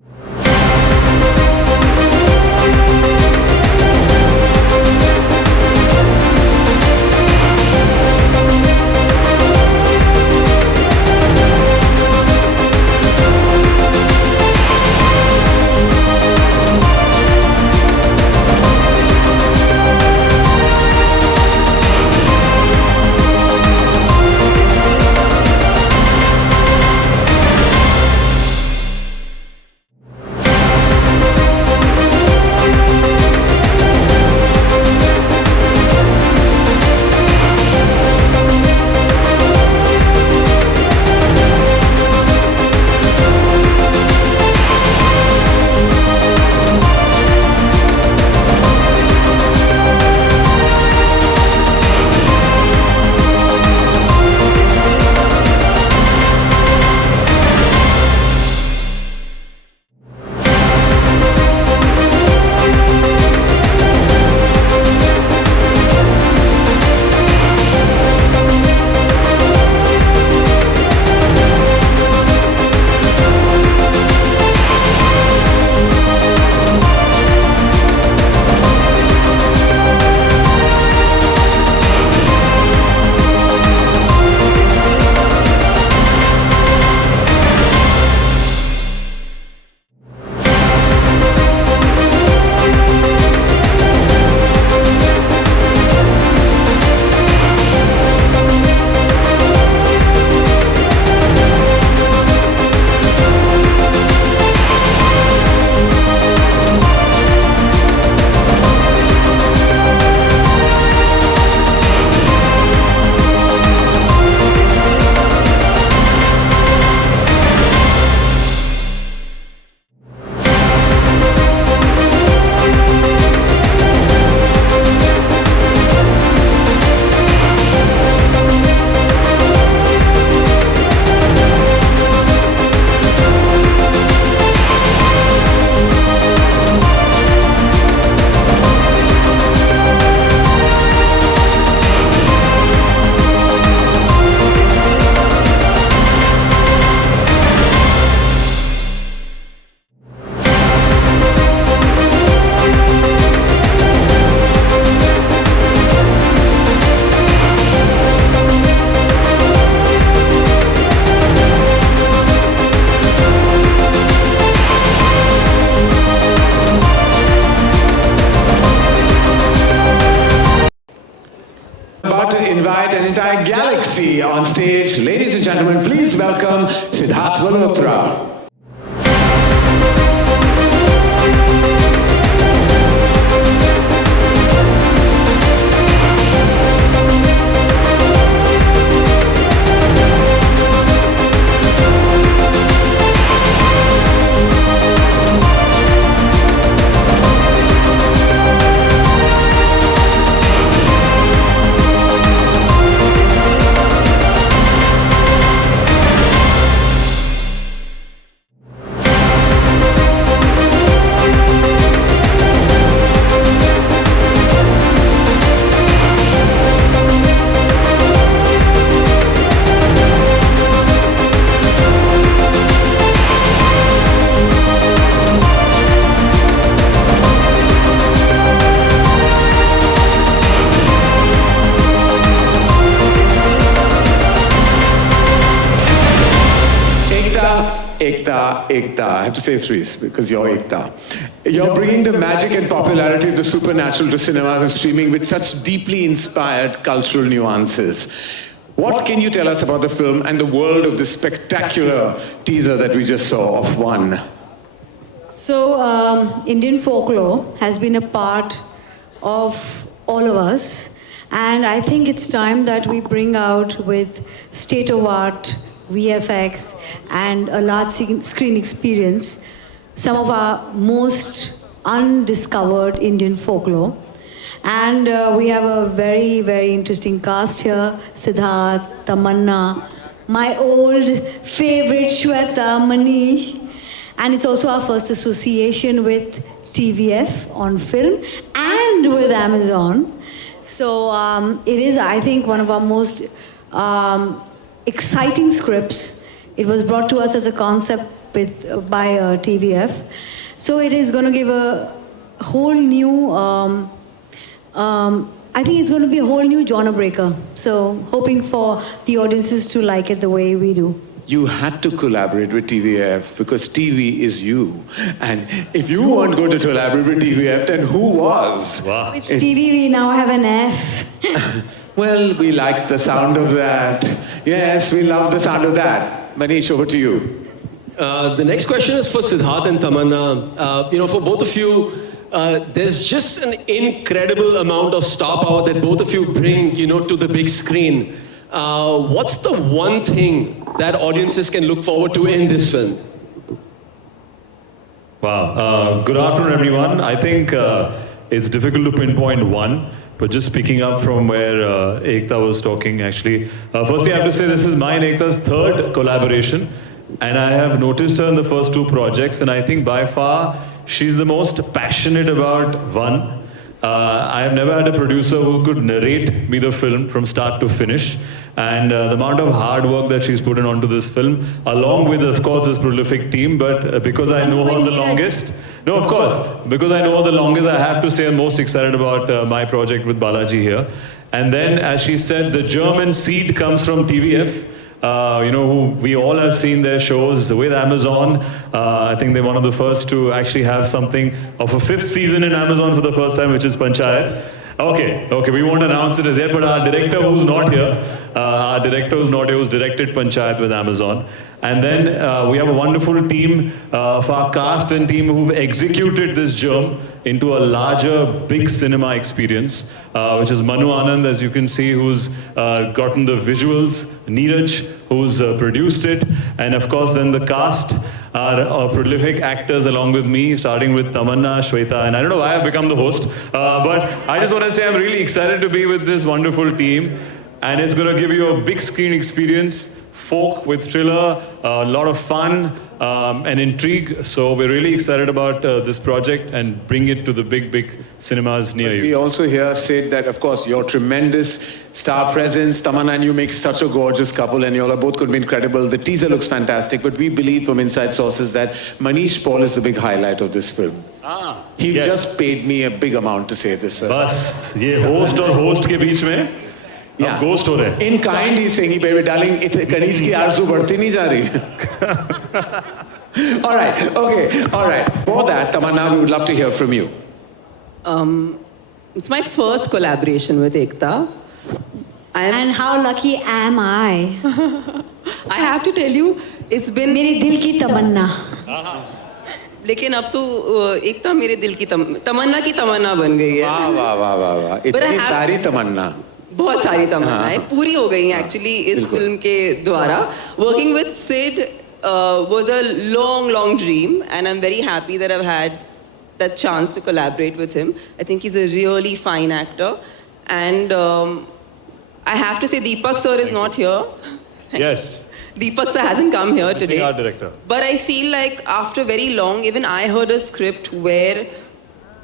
invite an entire galaxy on stage. Ladies and gentlemen, please welcome Siddharth Malhotra. Ekta. I have to say three because you're Ekta. You're bringing the magic and popularity of the supernatural to cinemas and streaming with such deeply inspired cultural nuances. What can you tell us about the film and the world of this spectacular teaser that we just saw of One? So, Indian folklore has been a part of all of us, and I think it's time that we bring out with state-of-art VFX and a large screen experience some of our most undiscovered Indian folklore. And we have a very, very interesting cast here. Siddharth, Tamanna, my old favorite Shweta, Manish. And it's also our first association with TVF on film and with Amazon. So it is, I think, one of our most exciting scripts. It was brought to us as a concept by TVF. So it is going to give a whole new, I think it's going to be a whole new genre breaker. So hoping for the audiences to like it the way we do. You had to collaborate with TVF because TV is you. And if you weren't going to collaborate with TVF, then who was? Wow. With TV, we now have an F. Well, we like the sound of that. Yes, we love the sound of that. Manish, over to you. The next question is for Siddharth and Tamanna. For both of you, there's just an incredible amount of star power that both of you bring, to the big screen. What's the one thing that audiences can look forward to in this film? Wow. Good afternoon, everyone. I think it's difficult to pinpoint one. But just picking up from where Ekta was talking, actually. Firstly, I have to say this is mine and Ekta's third collaboration. And I have noticed her in the first two projects. And I think by far, she's the most passionate about One. I have never had a producer who could narrate me the film from start to finish. And the amount of hard work that she's put in onto this film, along with, of course, this prolific team. But because I know her the longest... No, of course. Because I know her the longest, I have to say I'm most excited about my project with Balaji here. And then, as she said, the German seed comes from TVF. Who we all have seen their shows with Amazon. I think they're one of the first to actually have something of a fifth season in Amazon for the first time, which is Panchayat. Okay, we won't announce it as yet, but our director who's not here, who's directed Panchayat with Amazon. And then we have a wonderful team of our cast and team who've executed this germ into a larger, big cinema experience, which is Manu Anand, as you can see, who's gotten the visuals, Neeraj, who's produced it, and of course then the cast are prolific actors along with me, starting with Tamanna, Shweta, and I don't know why I've become the host, but I just want to say I'm really excited to be with this wonderful team, and it's going to give you a big screen experience, folk with thriller, a lot of fun and intrigue. So we're really excited about this project and bring it to the big cinemas near you. We also hear Sid that, of course, your tremendous star presence, Tamanna and you make such a gorgeous couple and you all are both going to be incredible. The teaser looks fantastic, but we believe from inside sources that Manish Paul is the big highlight of this film. He just paid me a big amount to say this, sir. बस ये host और host के बीच में Yeah. Ghost हो रहे. In kind, he's saying, baby darling, कनीज की आरज़ू बढ़ती नहीं जा रही. All right. For that, Tamanna, we would love to hear from you. It's my first collaboration with Ekta. And how lucky am I? I have to tell you, it's been मेरे दिल की तमन्ना. लेकिन अब तो एक था मेरे दिल की तमन्ना की तमन्ना बन गई है. वाह वाह वाह वाह वाह, इतनी सारी तमन्ना. बहुत सारी तमन्नाएं पूरी हो गई हैं एक्चुअली इस फिल्म के द्वारा. Working with Sid was a long dream, and I'm very happy that I've had that chance to collaborate with him. I think he's a really fine actor, and I have to say Deepak sir is not here. Yes. Deepak sir hasn't come here today. Art director. But I feel like after very long, even I heard a script where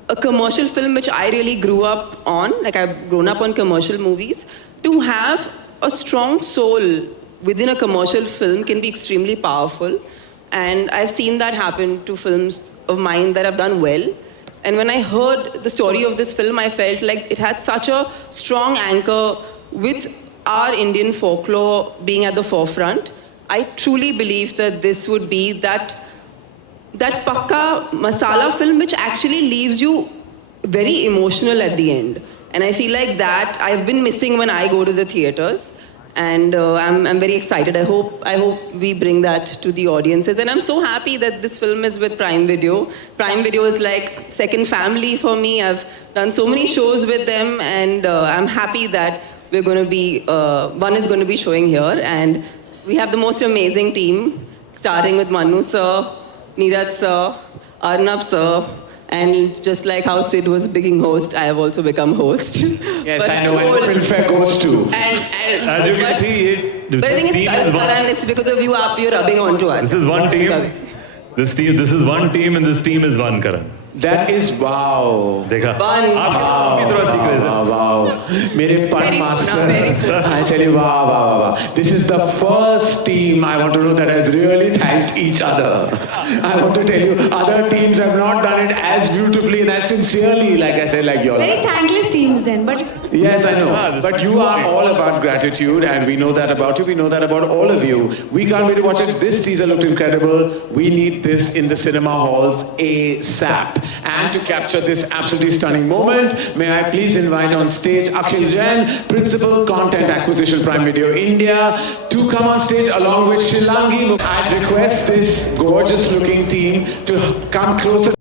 a commercial film which I really grew up on, like I've grown up on commercial movies, to have a strong soul within a commercial film can be extremely powerful. And I've seen that happen to films of mine that have done well. And when I heard the story of this film, I felt like it had such a strong anchor with our Indian folklore being at the forefront. I truly believe that this would be that pakka masala film which actually leaves you very emotional at the end. And I feel like that I've been missing when I go to the theaters. And I'm very excited. I hope we bring that to the audiences. And I'm so happy that this film is with Prime Video. Prime Video is like second family for me. I've done so many shows with them, and I'm happy that we're going to be, one is going to be showing here. And we have the most amazing team, starting with Manu sir, Neeraj sir, Arnab sir, and just like how Sid was being host, I have also become host. Yes, I know, and Filmfare goes too. As you can see, But I think it's because of you, you're rubbing onto us. This is one team. This is one team, and this team is one, Karan. That is wow. देखा? Wow. Mere Pan Master. I tell you, wow. This is the first team I want to know that has really thanked each other. I want to tell you, other teams have not done it as beautifully and as sincerely, like I said, like you all. Very thankless teams then, but... Yes, I know. But you are all about gratitude, and we know that about you. We know that about all of you. We can't wait to watch it. This teaser looked incredible. We need this in the cinema halls ASAP. And to capture this absolutely stunning moment, may I please invite on stage Akhil Jain, Principal Content Acquisition Prime Video India, to come on stage along with Shilangi. I'd request this gorgeous looking team to come closer.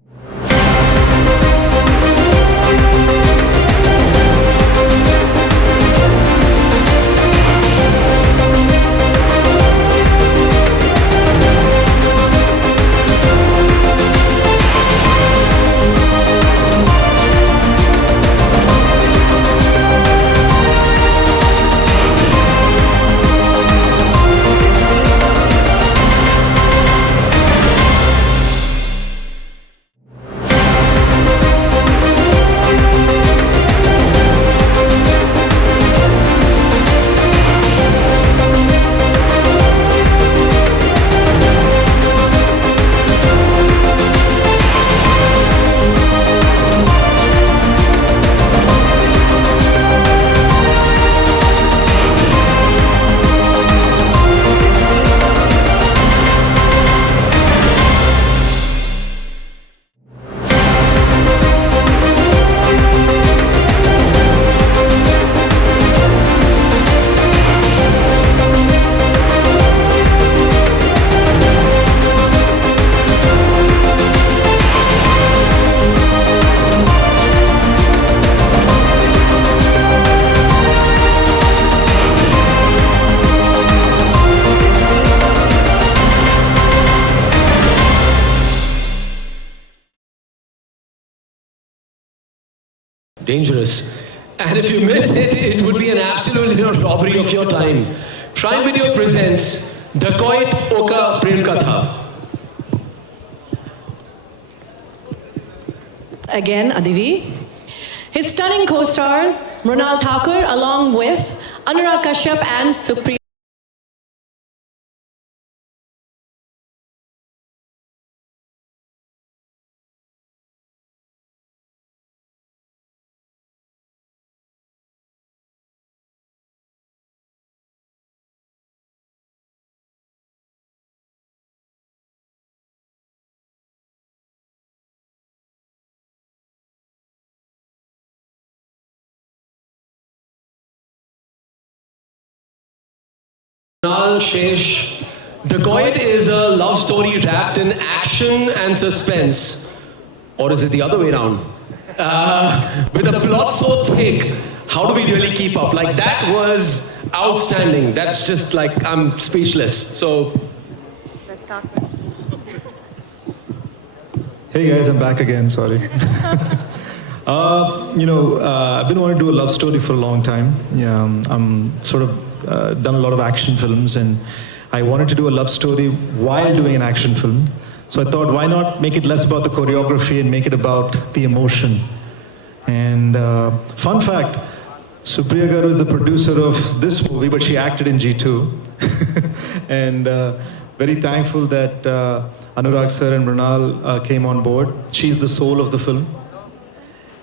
Dangerous. And if you miss it, it would be an absolute robbery of your time. Prime Video presents Dacoit Oka Prem Katha. Again, Adivi. His stunning co-star, Mrunal Thakur, along with Anurag Kashyap and Supriya. Shesh, Dacoit is a love story wrapped in action and suspense. Or is it the other way around? With a plot so thick, how do we really keep up? Like, that was outstanding. That's just like, I'm speechless. So, Let's start Hey guys, I'm back again, sorry. I've been wanting to do a love story for a long time. Yeah, I'm sort of done a lot of action films, and I wanted to do a love story while doing an action film. So I thought, why not make it less about the choreography and make it about the emotion? And fun fact, Supriya Garu is the producer of this movie, but she acted in G2. And very thankful that Anurag sir and Mrunal came on board. She's the soul of the film.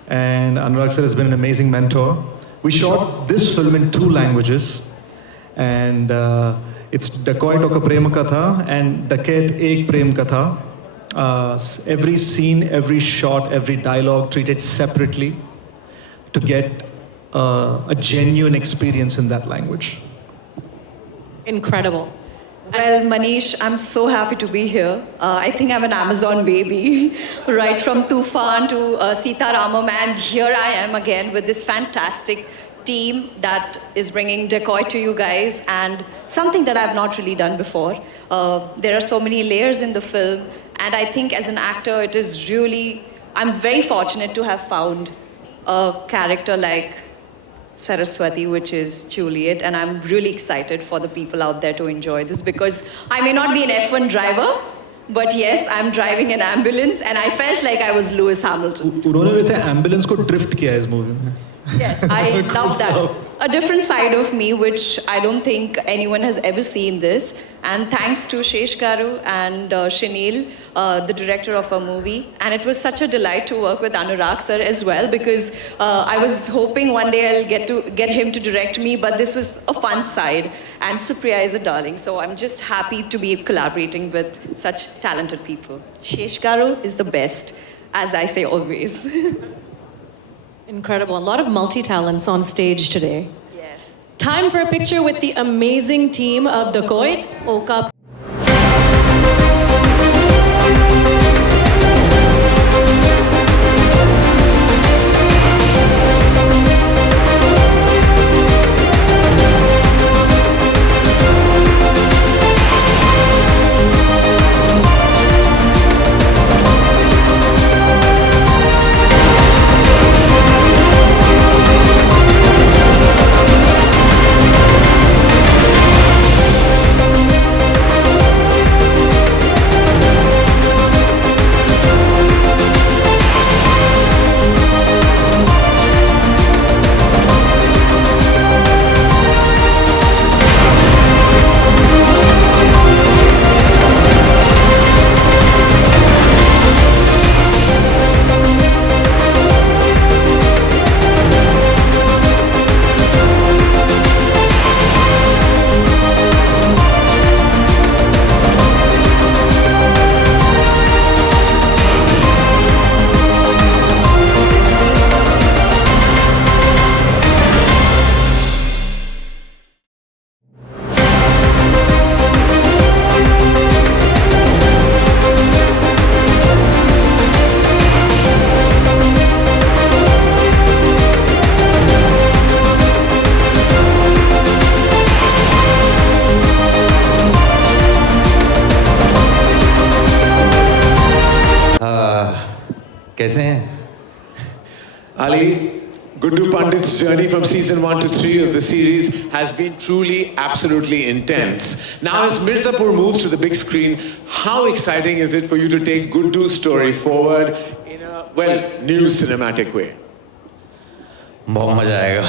And Anurag sir has been an amazing mentor. We shot this film in 2 languages. And it's Dacoit Oka Prem Katha and Daket Ek Prem Katha. Every scene, every shot, every dialogue treated separately to get a genuine experience in that language. Incredible. Well, Manish, I'm so happy to be here. I think I'm an Amazon baby, right from Tufan to Sita Ramam, and here I am again with this fantastic team that is bringing Dacoit to you guys, and something that I've not really done before. There are so many layers in the film, and I think as an actor, it is really, I'm very fortunate to have found a character like Saraswati, which is Juliet, and I'm really excited for the people out there to enjoy this, because I may not be an F1 driver, but yes, I'm driving an ambulance, and I felt like I was Lewis Hamilton. उन्होंने वैसे ambulance को drift किया है इस movie में. Yes, I love that. A different side of me, which I don't think anyone has ever seen this. And thanks to Shesh Garu and Shanil, the director of our movie. And it was such a delight to work with Anurag sir as well, because I was hoping one day I'll get him to direct me, but this was a fun side. And Supriya is a darling, so I'm just happy to be collaborating with such talented people. Shesh Garu is the best, as I say always. Incredible. A lot of multi-talents on stage today. Yes. Time for a picture with the amazing team of Dacoit, Oka. कैसे हैं? Ali, Guddu Pandit's journey from season 1 to 3 of the series has been truly, absolutely intense. Now as Mirzapur moves to the big screen, how exciting is it for you to take Guddu's story forward in a, well, new cinematic way? बहुत मजा आएगा.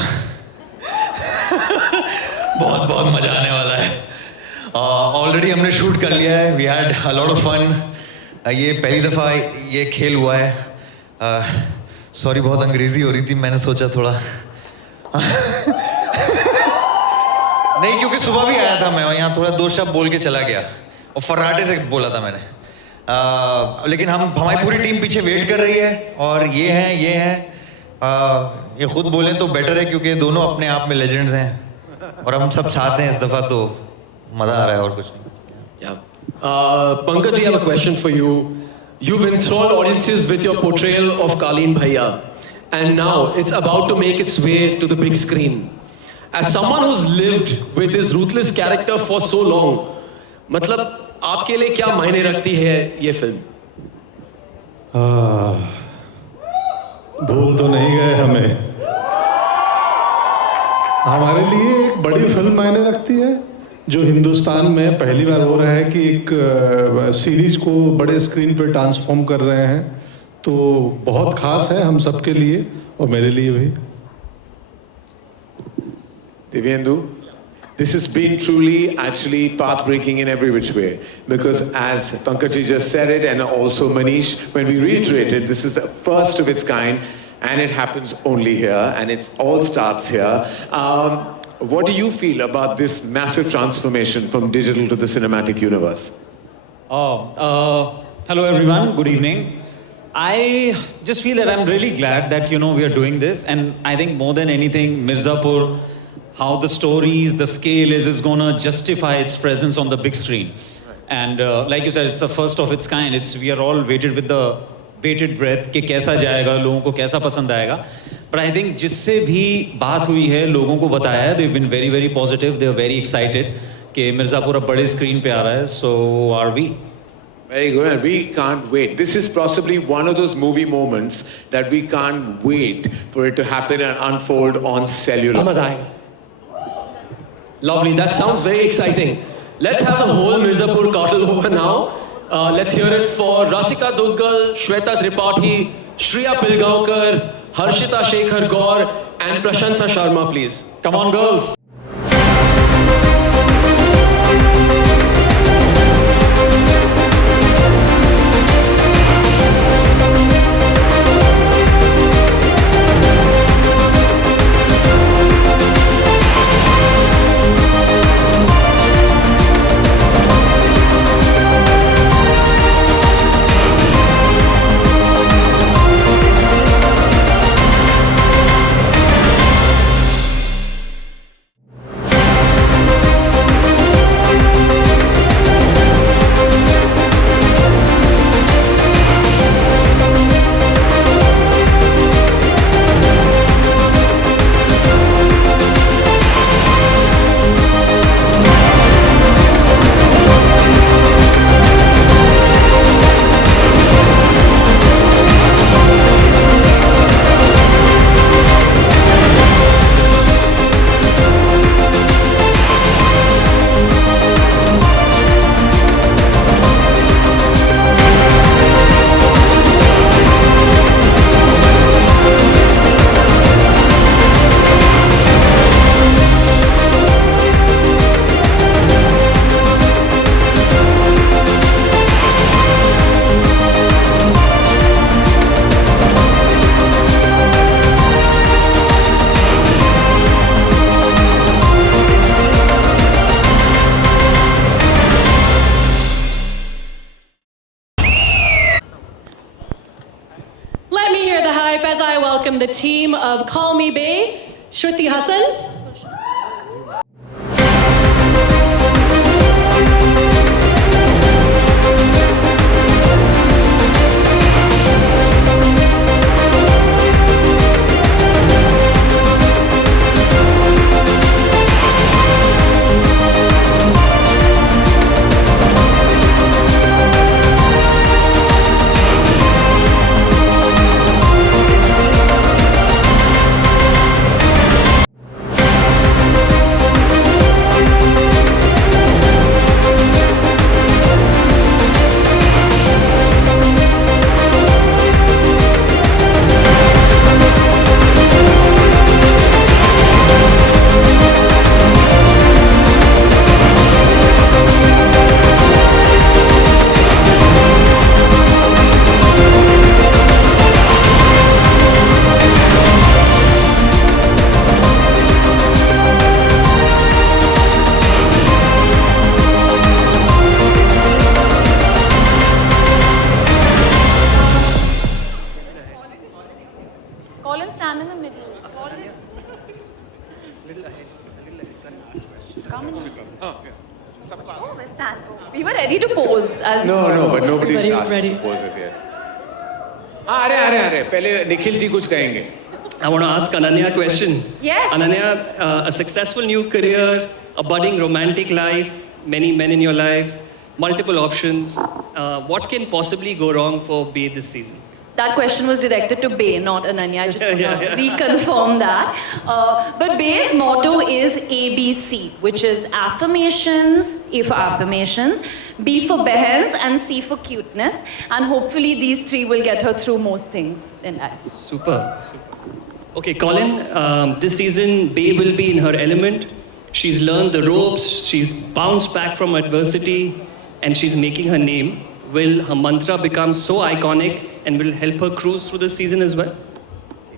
बहुत मजा आने वाला है. Already हमने shoot कर लिया है. We had a lot of fun. ये पहली दफा ये खेल हुआ है. सॉरी बहुत अंग्रेजी हो रही थी, मैंने सोचा थोड़ा नहीं, क्योंकि सुबह भी आया था मैं यहाँ, थोड़ा 2 शब्द बोल के चला गया और फर्राटे से बोला था मैंने. लेकिन हमारी पूरी टीम पीछे वेट कर रही है और ये हैं ये खुद बोले तो बेटर है, क्योंकि दोनों अपने आप में लेजेंड्स हैं और हम सब साथ हैं इस दफा, तो मजा आ रहा है और कुछ नहीं. Yeah. Pankaj, I have a question for you. You've enthralled audiences with your portrayal of Kaleen Bhaiya, and now it's about to make its way to the big screen. As someone who's lived with this ruthless character for so long, मतलब आपके लिए क्या मायने रखती है ये film? भूल तो नहीं गए हमें. हमारे लिए एक बड़ी फिल्म मायने रखती है, जो हिंदुस्तान में पहली बार हो रहा है कि एक सीरीज को बड़े स्क्रीन पर ट्रांसफॉर्म कर रहे हैं. तो बहुत खास है हम सबके लिए और मेरे लिए भी. Divyendu, this has been truly actually path-breaking in every which way, because as Pankaj just said it, and also Manish, when we reiterated, this is the first of its kind, and it happens only here, and it all starts here. What do you feel about this massive transformation from digital to the cinematic universe? Hello everyone, good evening. I just feel that I'm really glad that we are doing this, and I think more than anything, Mirzapur, how the stories, the scale is going to justify its presence on the big screen. And like you said, it's the first of its kind. We are all waited with the bated breath कि कैसा जाएगा, लोगों को कैसा पसंद आएगा. But I think जिससे भी बात हुई है, लोगों को बताया है, they've been very, very positive. They are very excited कि मिर्ज़ापुर अब बड़े स्क्रीन पे आ रहा है. So are we? Very good, and we can't wait. This is possibly one of those movie moments that we can't wait for it to happen and unfold on cellular. Lovely, that sounds very exciting. Let's have the whole Mirzapur cartel over now. Let's hear it for Rasika Duggal, Shweta Tripathi, Shriya Pilgaonkar, Harshita Shekhar Gaur, and Prashansa Sharma, please. Come on, girls. The team of Call Me Bae, Shruti Hassan. Oh, we're stand. We were ready to pose as No, but nobody's Everybody was asked ready. to pose as yet. अरे पहले निखिल जी कुछ कहेंगे. I want to ask Ananya a question. Yes. Ananya, a successful new career, a budding romantic life, many men in your life, multiple options. What can possibly go wrong for Bae this season? That question was directed to Bae, not Ananya. I just want to reconfirm that. But Bae's motto is ABC, which is affirmations, A for affirmations, B for behens, and C for cuteness. And hopefully these three will get her through most things in life. Super. Okay, Colin, this season Bae will be in her element. She's learned the ropes, she's bounced back from adversity, and she's making her name. Will her mantra become so iconic and will help her cruise through the season as well?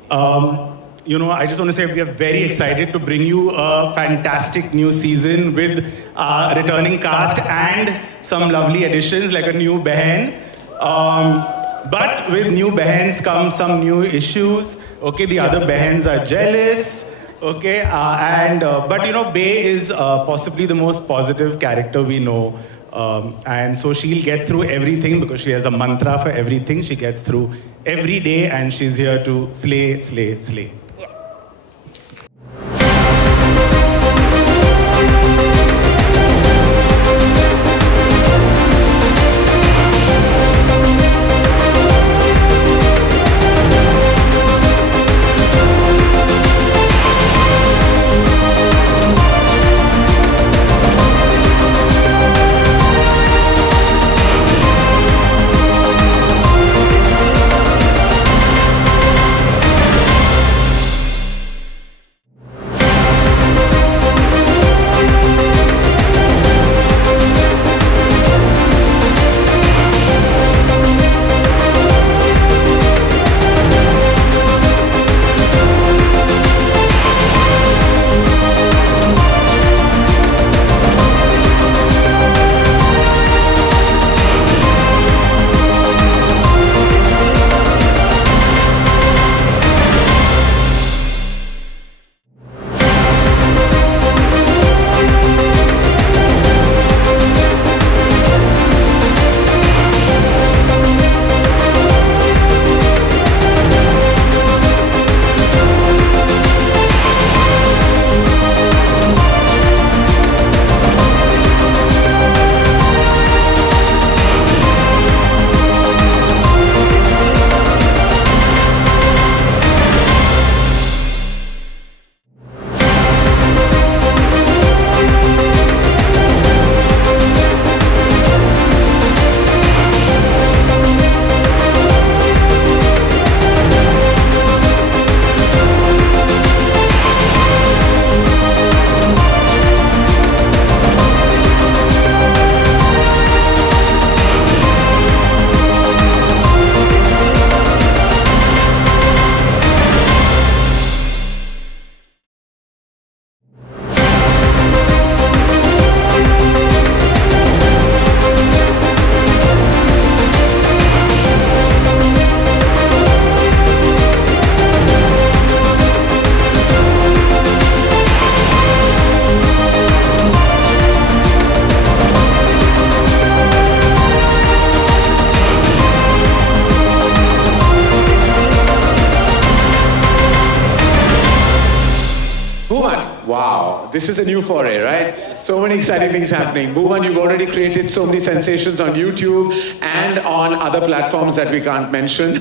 I just want to say we are very excited to bring you a fantastic new season with a returning cast and some lovely additions like a new Behen. But with new Behens come some new issues. Okay, the other Behens are jealous. Okay, but Bae is possibly the most positive character we know. And so she'll get through everything because she has a mantra for everything. She gets through every day and she's here to slay, slay, slay. This is a new foray, right? So many exciting things happening. Bhuvan, you've already created so many sensations on YouTube and on other platforms that we can't mention.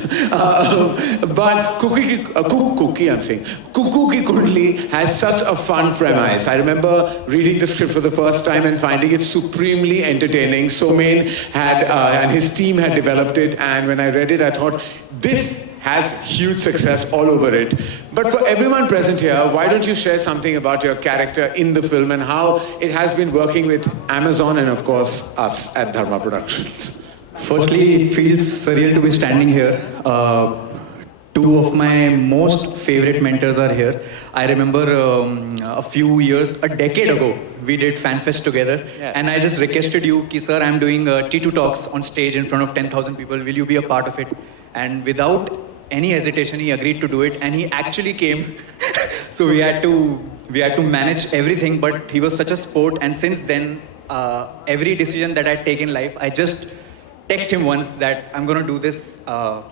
But Kuki Kundli has such a fun premise. I remember reading the script for the first time and finding it supremely entertaining. Somain had, and his team had developed it, and when I read it, I thought, this has huge success all over it. But for everyone present here, why don't you share something about your character in the film and how it has been working with Amazon and of course us at Dharma Productions? Firstly, it feels surreal to be standing here. Two of my most favorite mentors are here. I remember a decade ago, we did FanFest together. Yeah. And I just requested you, ki, sir, I'm doing T2 talks on stage in front of 10,000 people. Will you be a part of it? And without any hesitation, he agreed to do it, and he actually came. So we had to manage everything, but he was such a sport, and since then, every decision that I take in life, I just text him once that I'm going to do this,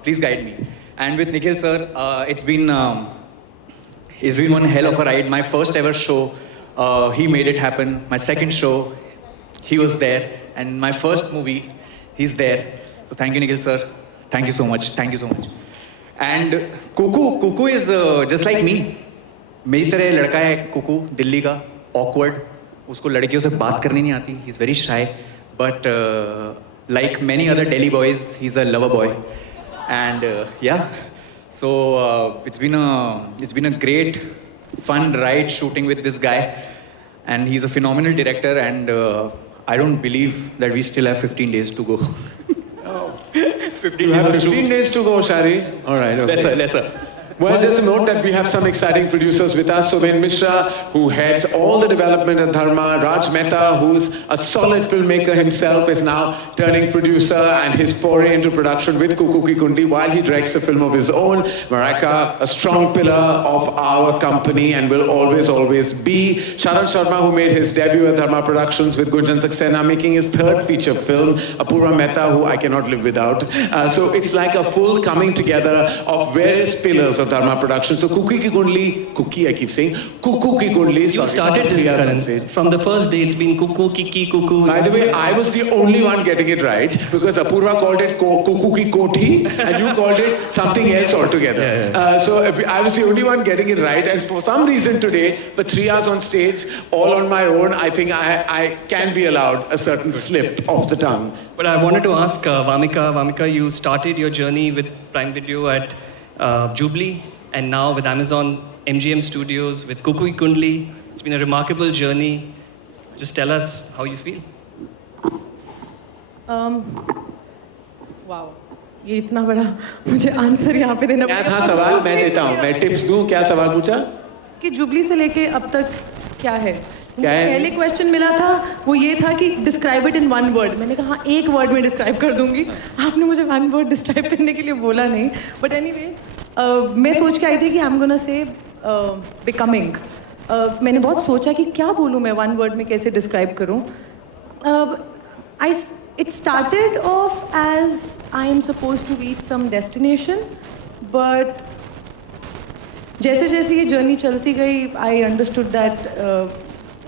please guide me. And with Nikhil sir, it's been one hell of a ride. My first ever show, he made it happen. My second show, he was there. And my first movie, he's there. So thank you, Nikhil sir. Thank you so much. Thank you so much. And Cuckoo is just like me. मेरी तरह लड़का है कुकू, दिल्ली का, awkward. उसको लड़कियों से बात करनी नहीं आती. He's very shy. But like many other Delhi boys, he's a lover boy. And yeah, so it's been a great, fun ride shooting with this guy. And he's a phenomenal director. And I don't believe that we still have 15 days to go. 15 you have 15 days to go, Shari. All right. Okay. Lesser. Well, just a note that we have some exciting producers with us. Soben Mishra, who heads all the development at Dharma. Raj Mehta, who's a solid filmmaker himself, is now turning producer and his foray into production with Kuku Ki Kundi while he directs a film of his own. Marika, a strong pillar of our company and will always be. Sharan Sharma, who made his debut at Dharma Productions with Gunjan Saxena, making his third feature film. Apurva Mehta, who I cannot live without. So it's like a full coming together of various pillars of Dharma Productions. So Kuku Ki Kuki, I keep saying, Kuku Ki Kundli. You started this, Karan. From the first day, it's been Kuku, Kiki, Kuku. By the way, I was the only one getting it right because Apurva called it Kuku Ki Koti and you called it something else altogether. So I was the only one getting it right, and for some reason today, but 3 hours on stage, all on my own, I think I can be allowed a certain slip of the tongue. But I wanted to ask Vamika. Vamika, you started your journey with Prime Video at Jubilee, and now with Amazon MGM Studios, with Kuku Ki Kundli. It's been a remarkable journey. Just tell us how you feel. Wow. ये इतना बड़ा मुझे answer यहाँ पे देना क्या था सवाल? मैं देता हूँ. मैं टिप्स दूँ. क्या सवाल पूछा? कि जुबली से लेके अब तक क्या है? क्या है? पहले क्वेश्चन मिला था वो ये था कि describe it in one word. मैंने कहा एक वर्ड में डिस्क्राइब कर दूंगी. आपने मुझे वन वर्ड डिस्क्राइब करने के लिए बोला नहीं. बट एनीवे मैं सोच के आई थी कि I am gonna say becoming. मैंने बहुत सोचा कि क्या बोलूँ मैं वन वर्ड में कैसे डिस्क्राइब करूँ. It started off as I am supposed to reach some destination, but जैसे जैसे ये journey चलती गई, I understood that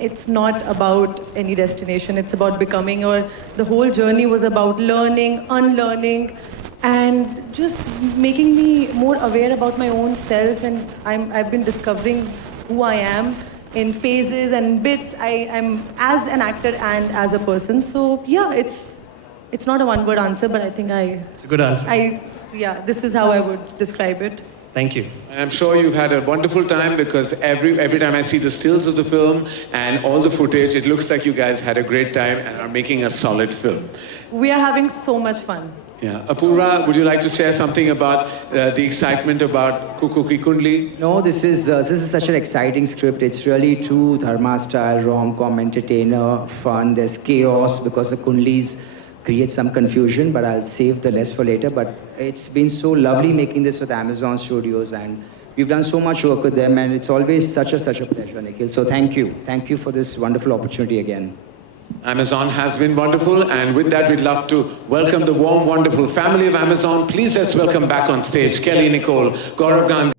it's not about any destination, it's about becoming, or the whole journey was about learning, unlearning, and just making me more aware about my own self, and I've been discovering who I am in phases and bits. I'm as an actor and as a person. So yeah, it's not a one-word answer, but I think it's a good answer. This is how I would describe it. Thank you. And I'm sure you've had a wonderful time because every time I see the stills of the film and all the footage, it looks like you guys had a great time and are making a solid film. We are having so much fun. Yeah. Apurva, would you like to share something about the excitement about Kuku Ki Kundli? No, this is such an exciting script. It's really true Dharma style, rom-com, entertainer, fun. There's chaos because the Kundlis create some confusion, but I'll save the rest for later. But it's been so lovely making this with Amazon Studios, and we've done so much work with them, and it's always such a pleasure, Nikhil. So thank you for this wonderful opportunity again. Amazon has been wonderful, and with that we'd love to welcome the warm, wonderful family of Amazon. Please let's welcome back on stage Kelly Nicole, Gaurav Gandhi.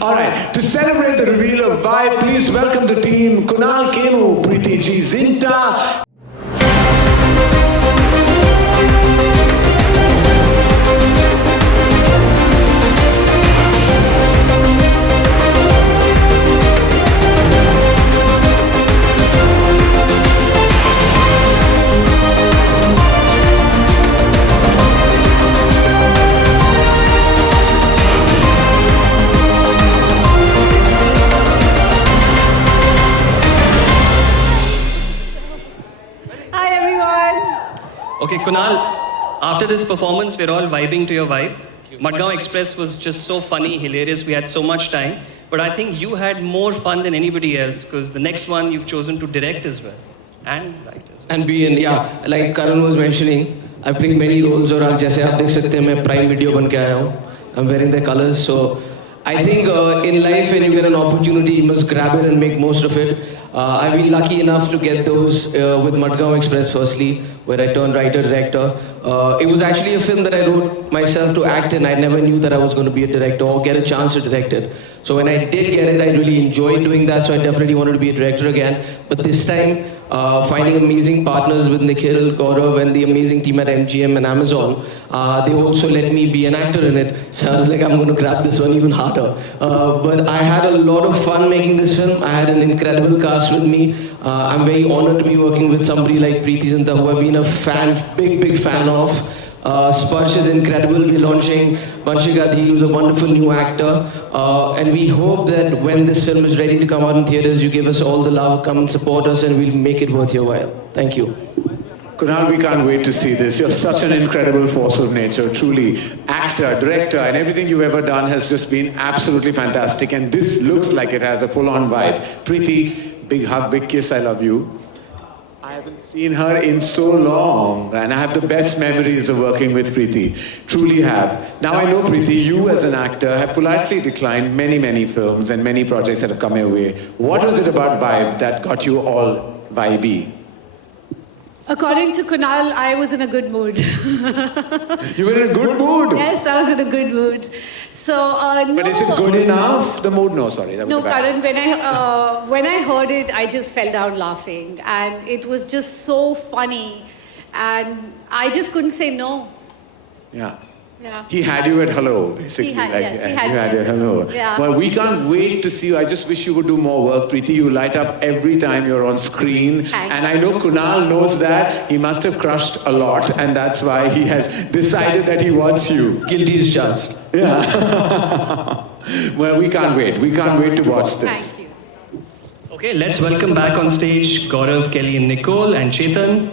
All right, to celebrate the reveal of Bae, please welcome the team, Kunal Kenu, Preeti G. Zinta. Okay, Kunal, after this performance, we're all vibing to your vibe. Matka Express was just so funny, hilarious. We had so much time. But I think you had more fun than anybody else because the next one you've chosen to direct as well. And write as well. And be in, yeah, like Karan was mentioning, I played many roles और आज जैसे आप देख सकते हैं मैं Prime Video बन के आया हूँ. I'm wearing the colors, so I think in life when you get an opportunity, you must grab it and make most of it. I've been lucky enough to get those with Matka Express firstly, where I turned writer-director. It was actually a film that I wrote myself to act in. I never knew that I was going to be a director or get a chance to direct it. So when I did get it, I really enjoyed doing that, so I definitely wanted to be a director again. But this time, finding amazing partners with Nikhil, Gaurav and the amazing team at MGM and Amazon, they also let me be an actor in it. So I was like, I'm going to grab this one even harder. But I had a lot of fun making this film. I had an incredible cast with me. I'm very honored to be working with somebody like Preeti Zinta, who I've been a fan, big fan of. Sparsh is incredible. We're launching Panchayat, who's a wonderful new actor. And we hope that when this film is ready to come out in theaters, you give us all the love, come and support us, and we'll make it worth your while. Thank you. Kunal, we can't wait to see this. You're such an incredible force of nature, truly. Actor, director, and everything you've ever done has just been absolutely fantastic. And this looks like it has a full-on vibe. Preeti, big hug, big kiss, I love you. I haven't seen her in so long, and I have the best memories of working with Preeti. Truly have. Now I know, Preeti, you as an actor have politely declined many films and many projects that have come your way. What was it about Vibe that got you all vibey? According to Kunal, I was in a good mood. You were in a good mood? Yes, I was in a good mood. So, no. But is it good enough? The mood? No, sorry. That was No, the bad. Karan, when I heard it, I just fell down laughing. And it was just so funny. And I just couldn't say no. Yeah. Yeah. He had you at hello, basically. He had me you had at hello. Yeah. Well, we can't wait to see you. I just wish you would do more work, Preeti. You light up every time you're on screen. And I know Kunal knows that. He must have crushed a lot, and that's why he has decided that he wants you. Guilty is charged. Yeah. Well, we can't wait. We can't wait to watch this. Thank you. Okay, let's welcome back on stage Gaurav, Kelly and Nicole and Chetan.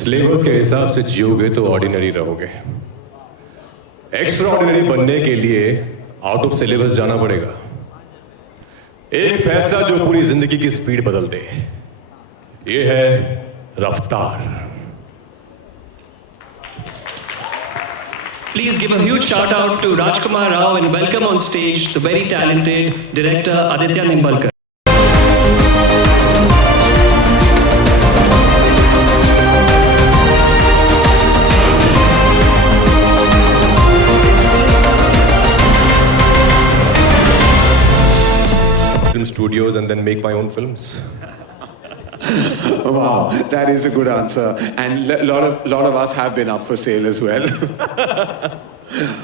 Syllabus के हिसाब से जियोगे तो ordinary रहोगे। Extra ordinary बनने के लिए out of syllabus जाना पड़ेगा। एक फैसला जो पूरी जिंदगी की स्पीड बदल दे, ये है रफ्तार। Please give a huge shout out to Rajkumar Rao and welcome on stage the very talented director Aditya Nimbalkar. Film studios and then make my own films. Wow, that is a good answer. And a lot of us have been up for sale as well.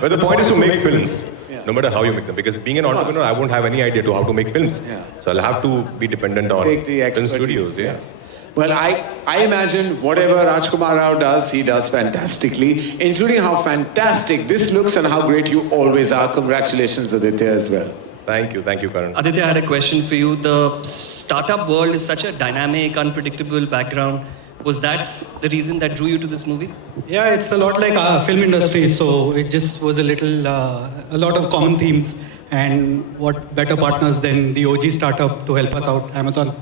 But the point is to make films, no matter how you make them. Because being an entrepreneur, I won't have any idea to how to make films. So I'll have to be dependent on film studios. Yes. Well, I imagine whatever Rajkumar Rao does, he does fantastically, including how fantastic this looks and how great you always are. Congratulations, Aditya, as well. Thank you, Karan. Aditya, I had a question for you. The startup world is such a dynamic, unpredictable background. Was that the reason that drew you to this movie? Yeah, it's a lot like our film industry, so it just was a lot of common themes, and what better partners than the OG startup to help us out, Amazon.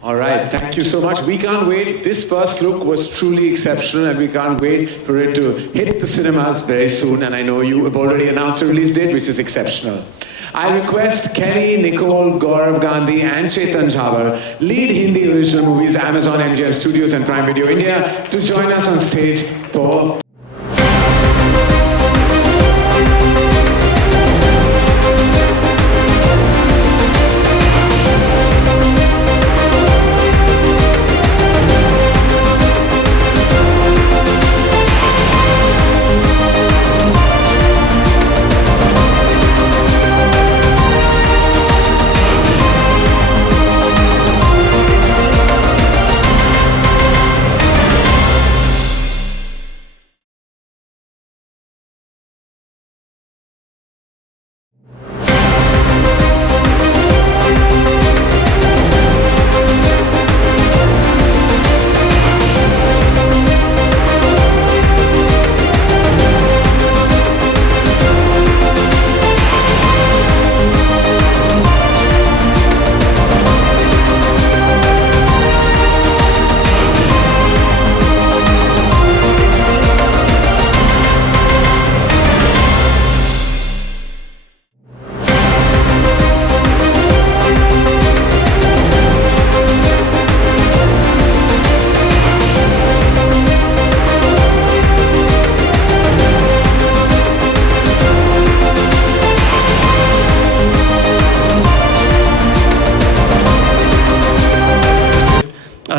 All right, thank you so much. We can't wait. This first look was truly exceptional and we can't wait for it to hit the cinemas very soon. And I know you have already announced a release date, which is exceptional. I request Kelly, Nicole, Gaurav Gandhi and Chetan Jhawar, lead Hindi original movies, Amazon, MGM Studios and Prime Video India, to join us on stage for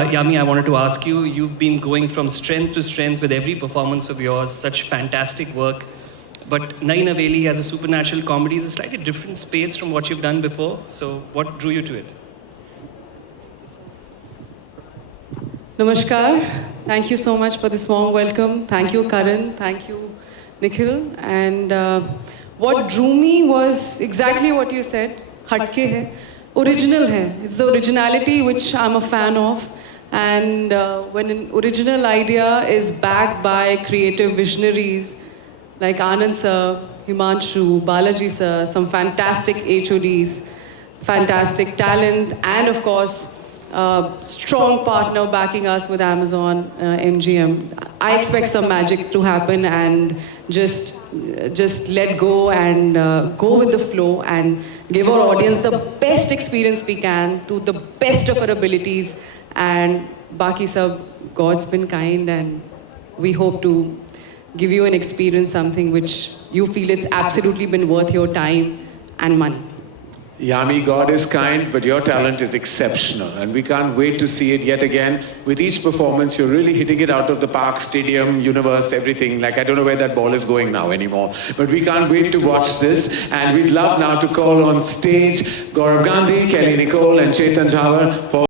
Yami, I wanted to ask you, you've been going from strength to strength with every performance of yours, such fantastic work. But Nai Naveli as a supernatural comedy is a slightly different space from what you've done before. So what drew you to it? Namaskar. Thank you so much for this warm welcome. Thank you, Karan. Thank you, Nikhil. And what drew me was exactly what you said. Hatke hai. Original hai. It's the originality which I'm a fan of. And when an original idea is backed by creative visionaries like Anand sir, Himanshu, Balaji sir, some fantastic HODs, fantastic talent, and of course, strong partner backing us with Amazon, MGM. I expect some magic to happen and just let go and go with the flow and give our audience the best experience we can to the best of our abilities. And Baki sab, God's been kind and we hope to give you an experience, something which you feel it's absolutely been worth your time and money. Yami, God is kind, but your talent is exceptional. And we can't wait to see it yet again. With each performance, you're really hitting it out of the park, stadium, universe, everything. Like, I don't know where that ball is going now anymore. But we can't wait to watch this. And we'd love now to call on stage Gaurav Gandhi, Kelly Nicole, and Chetan Jhawar for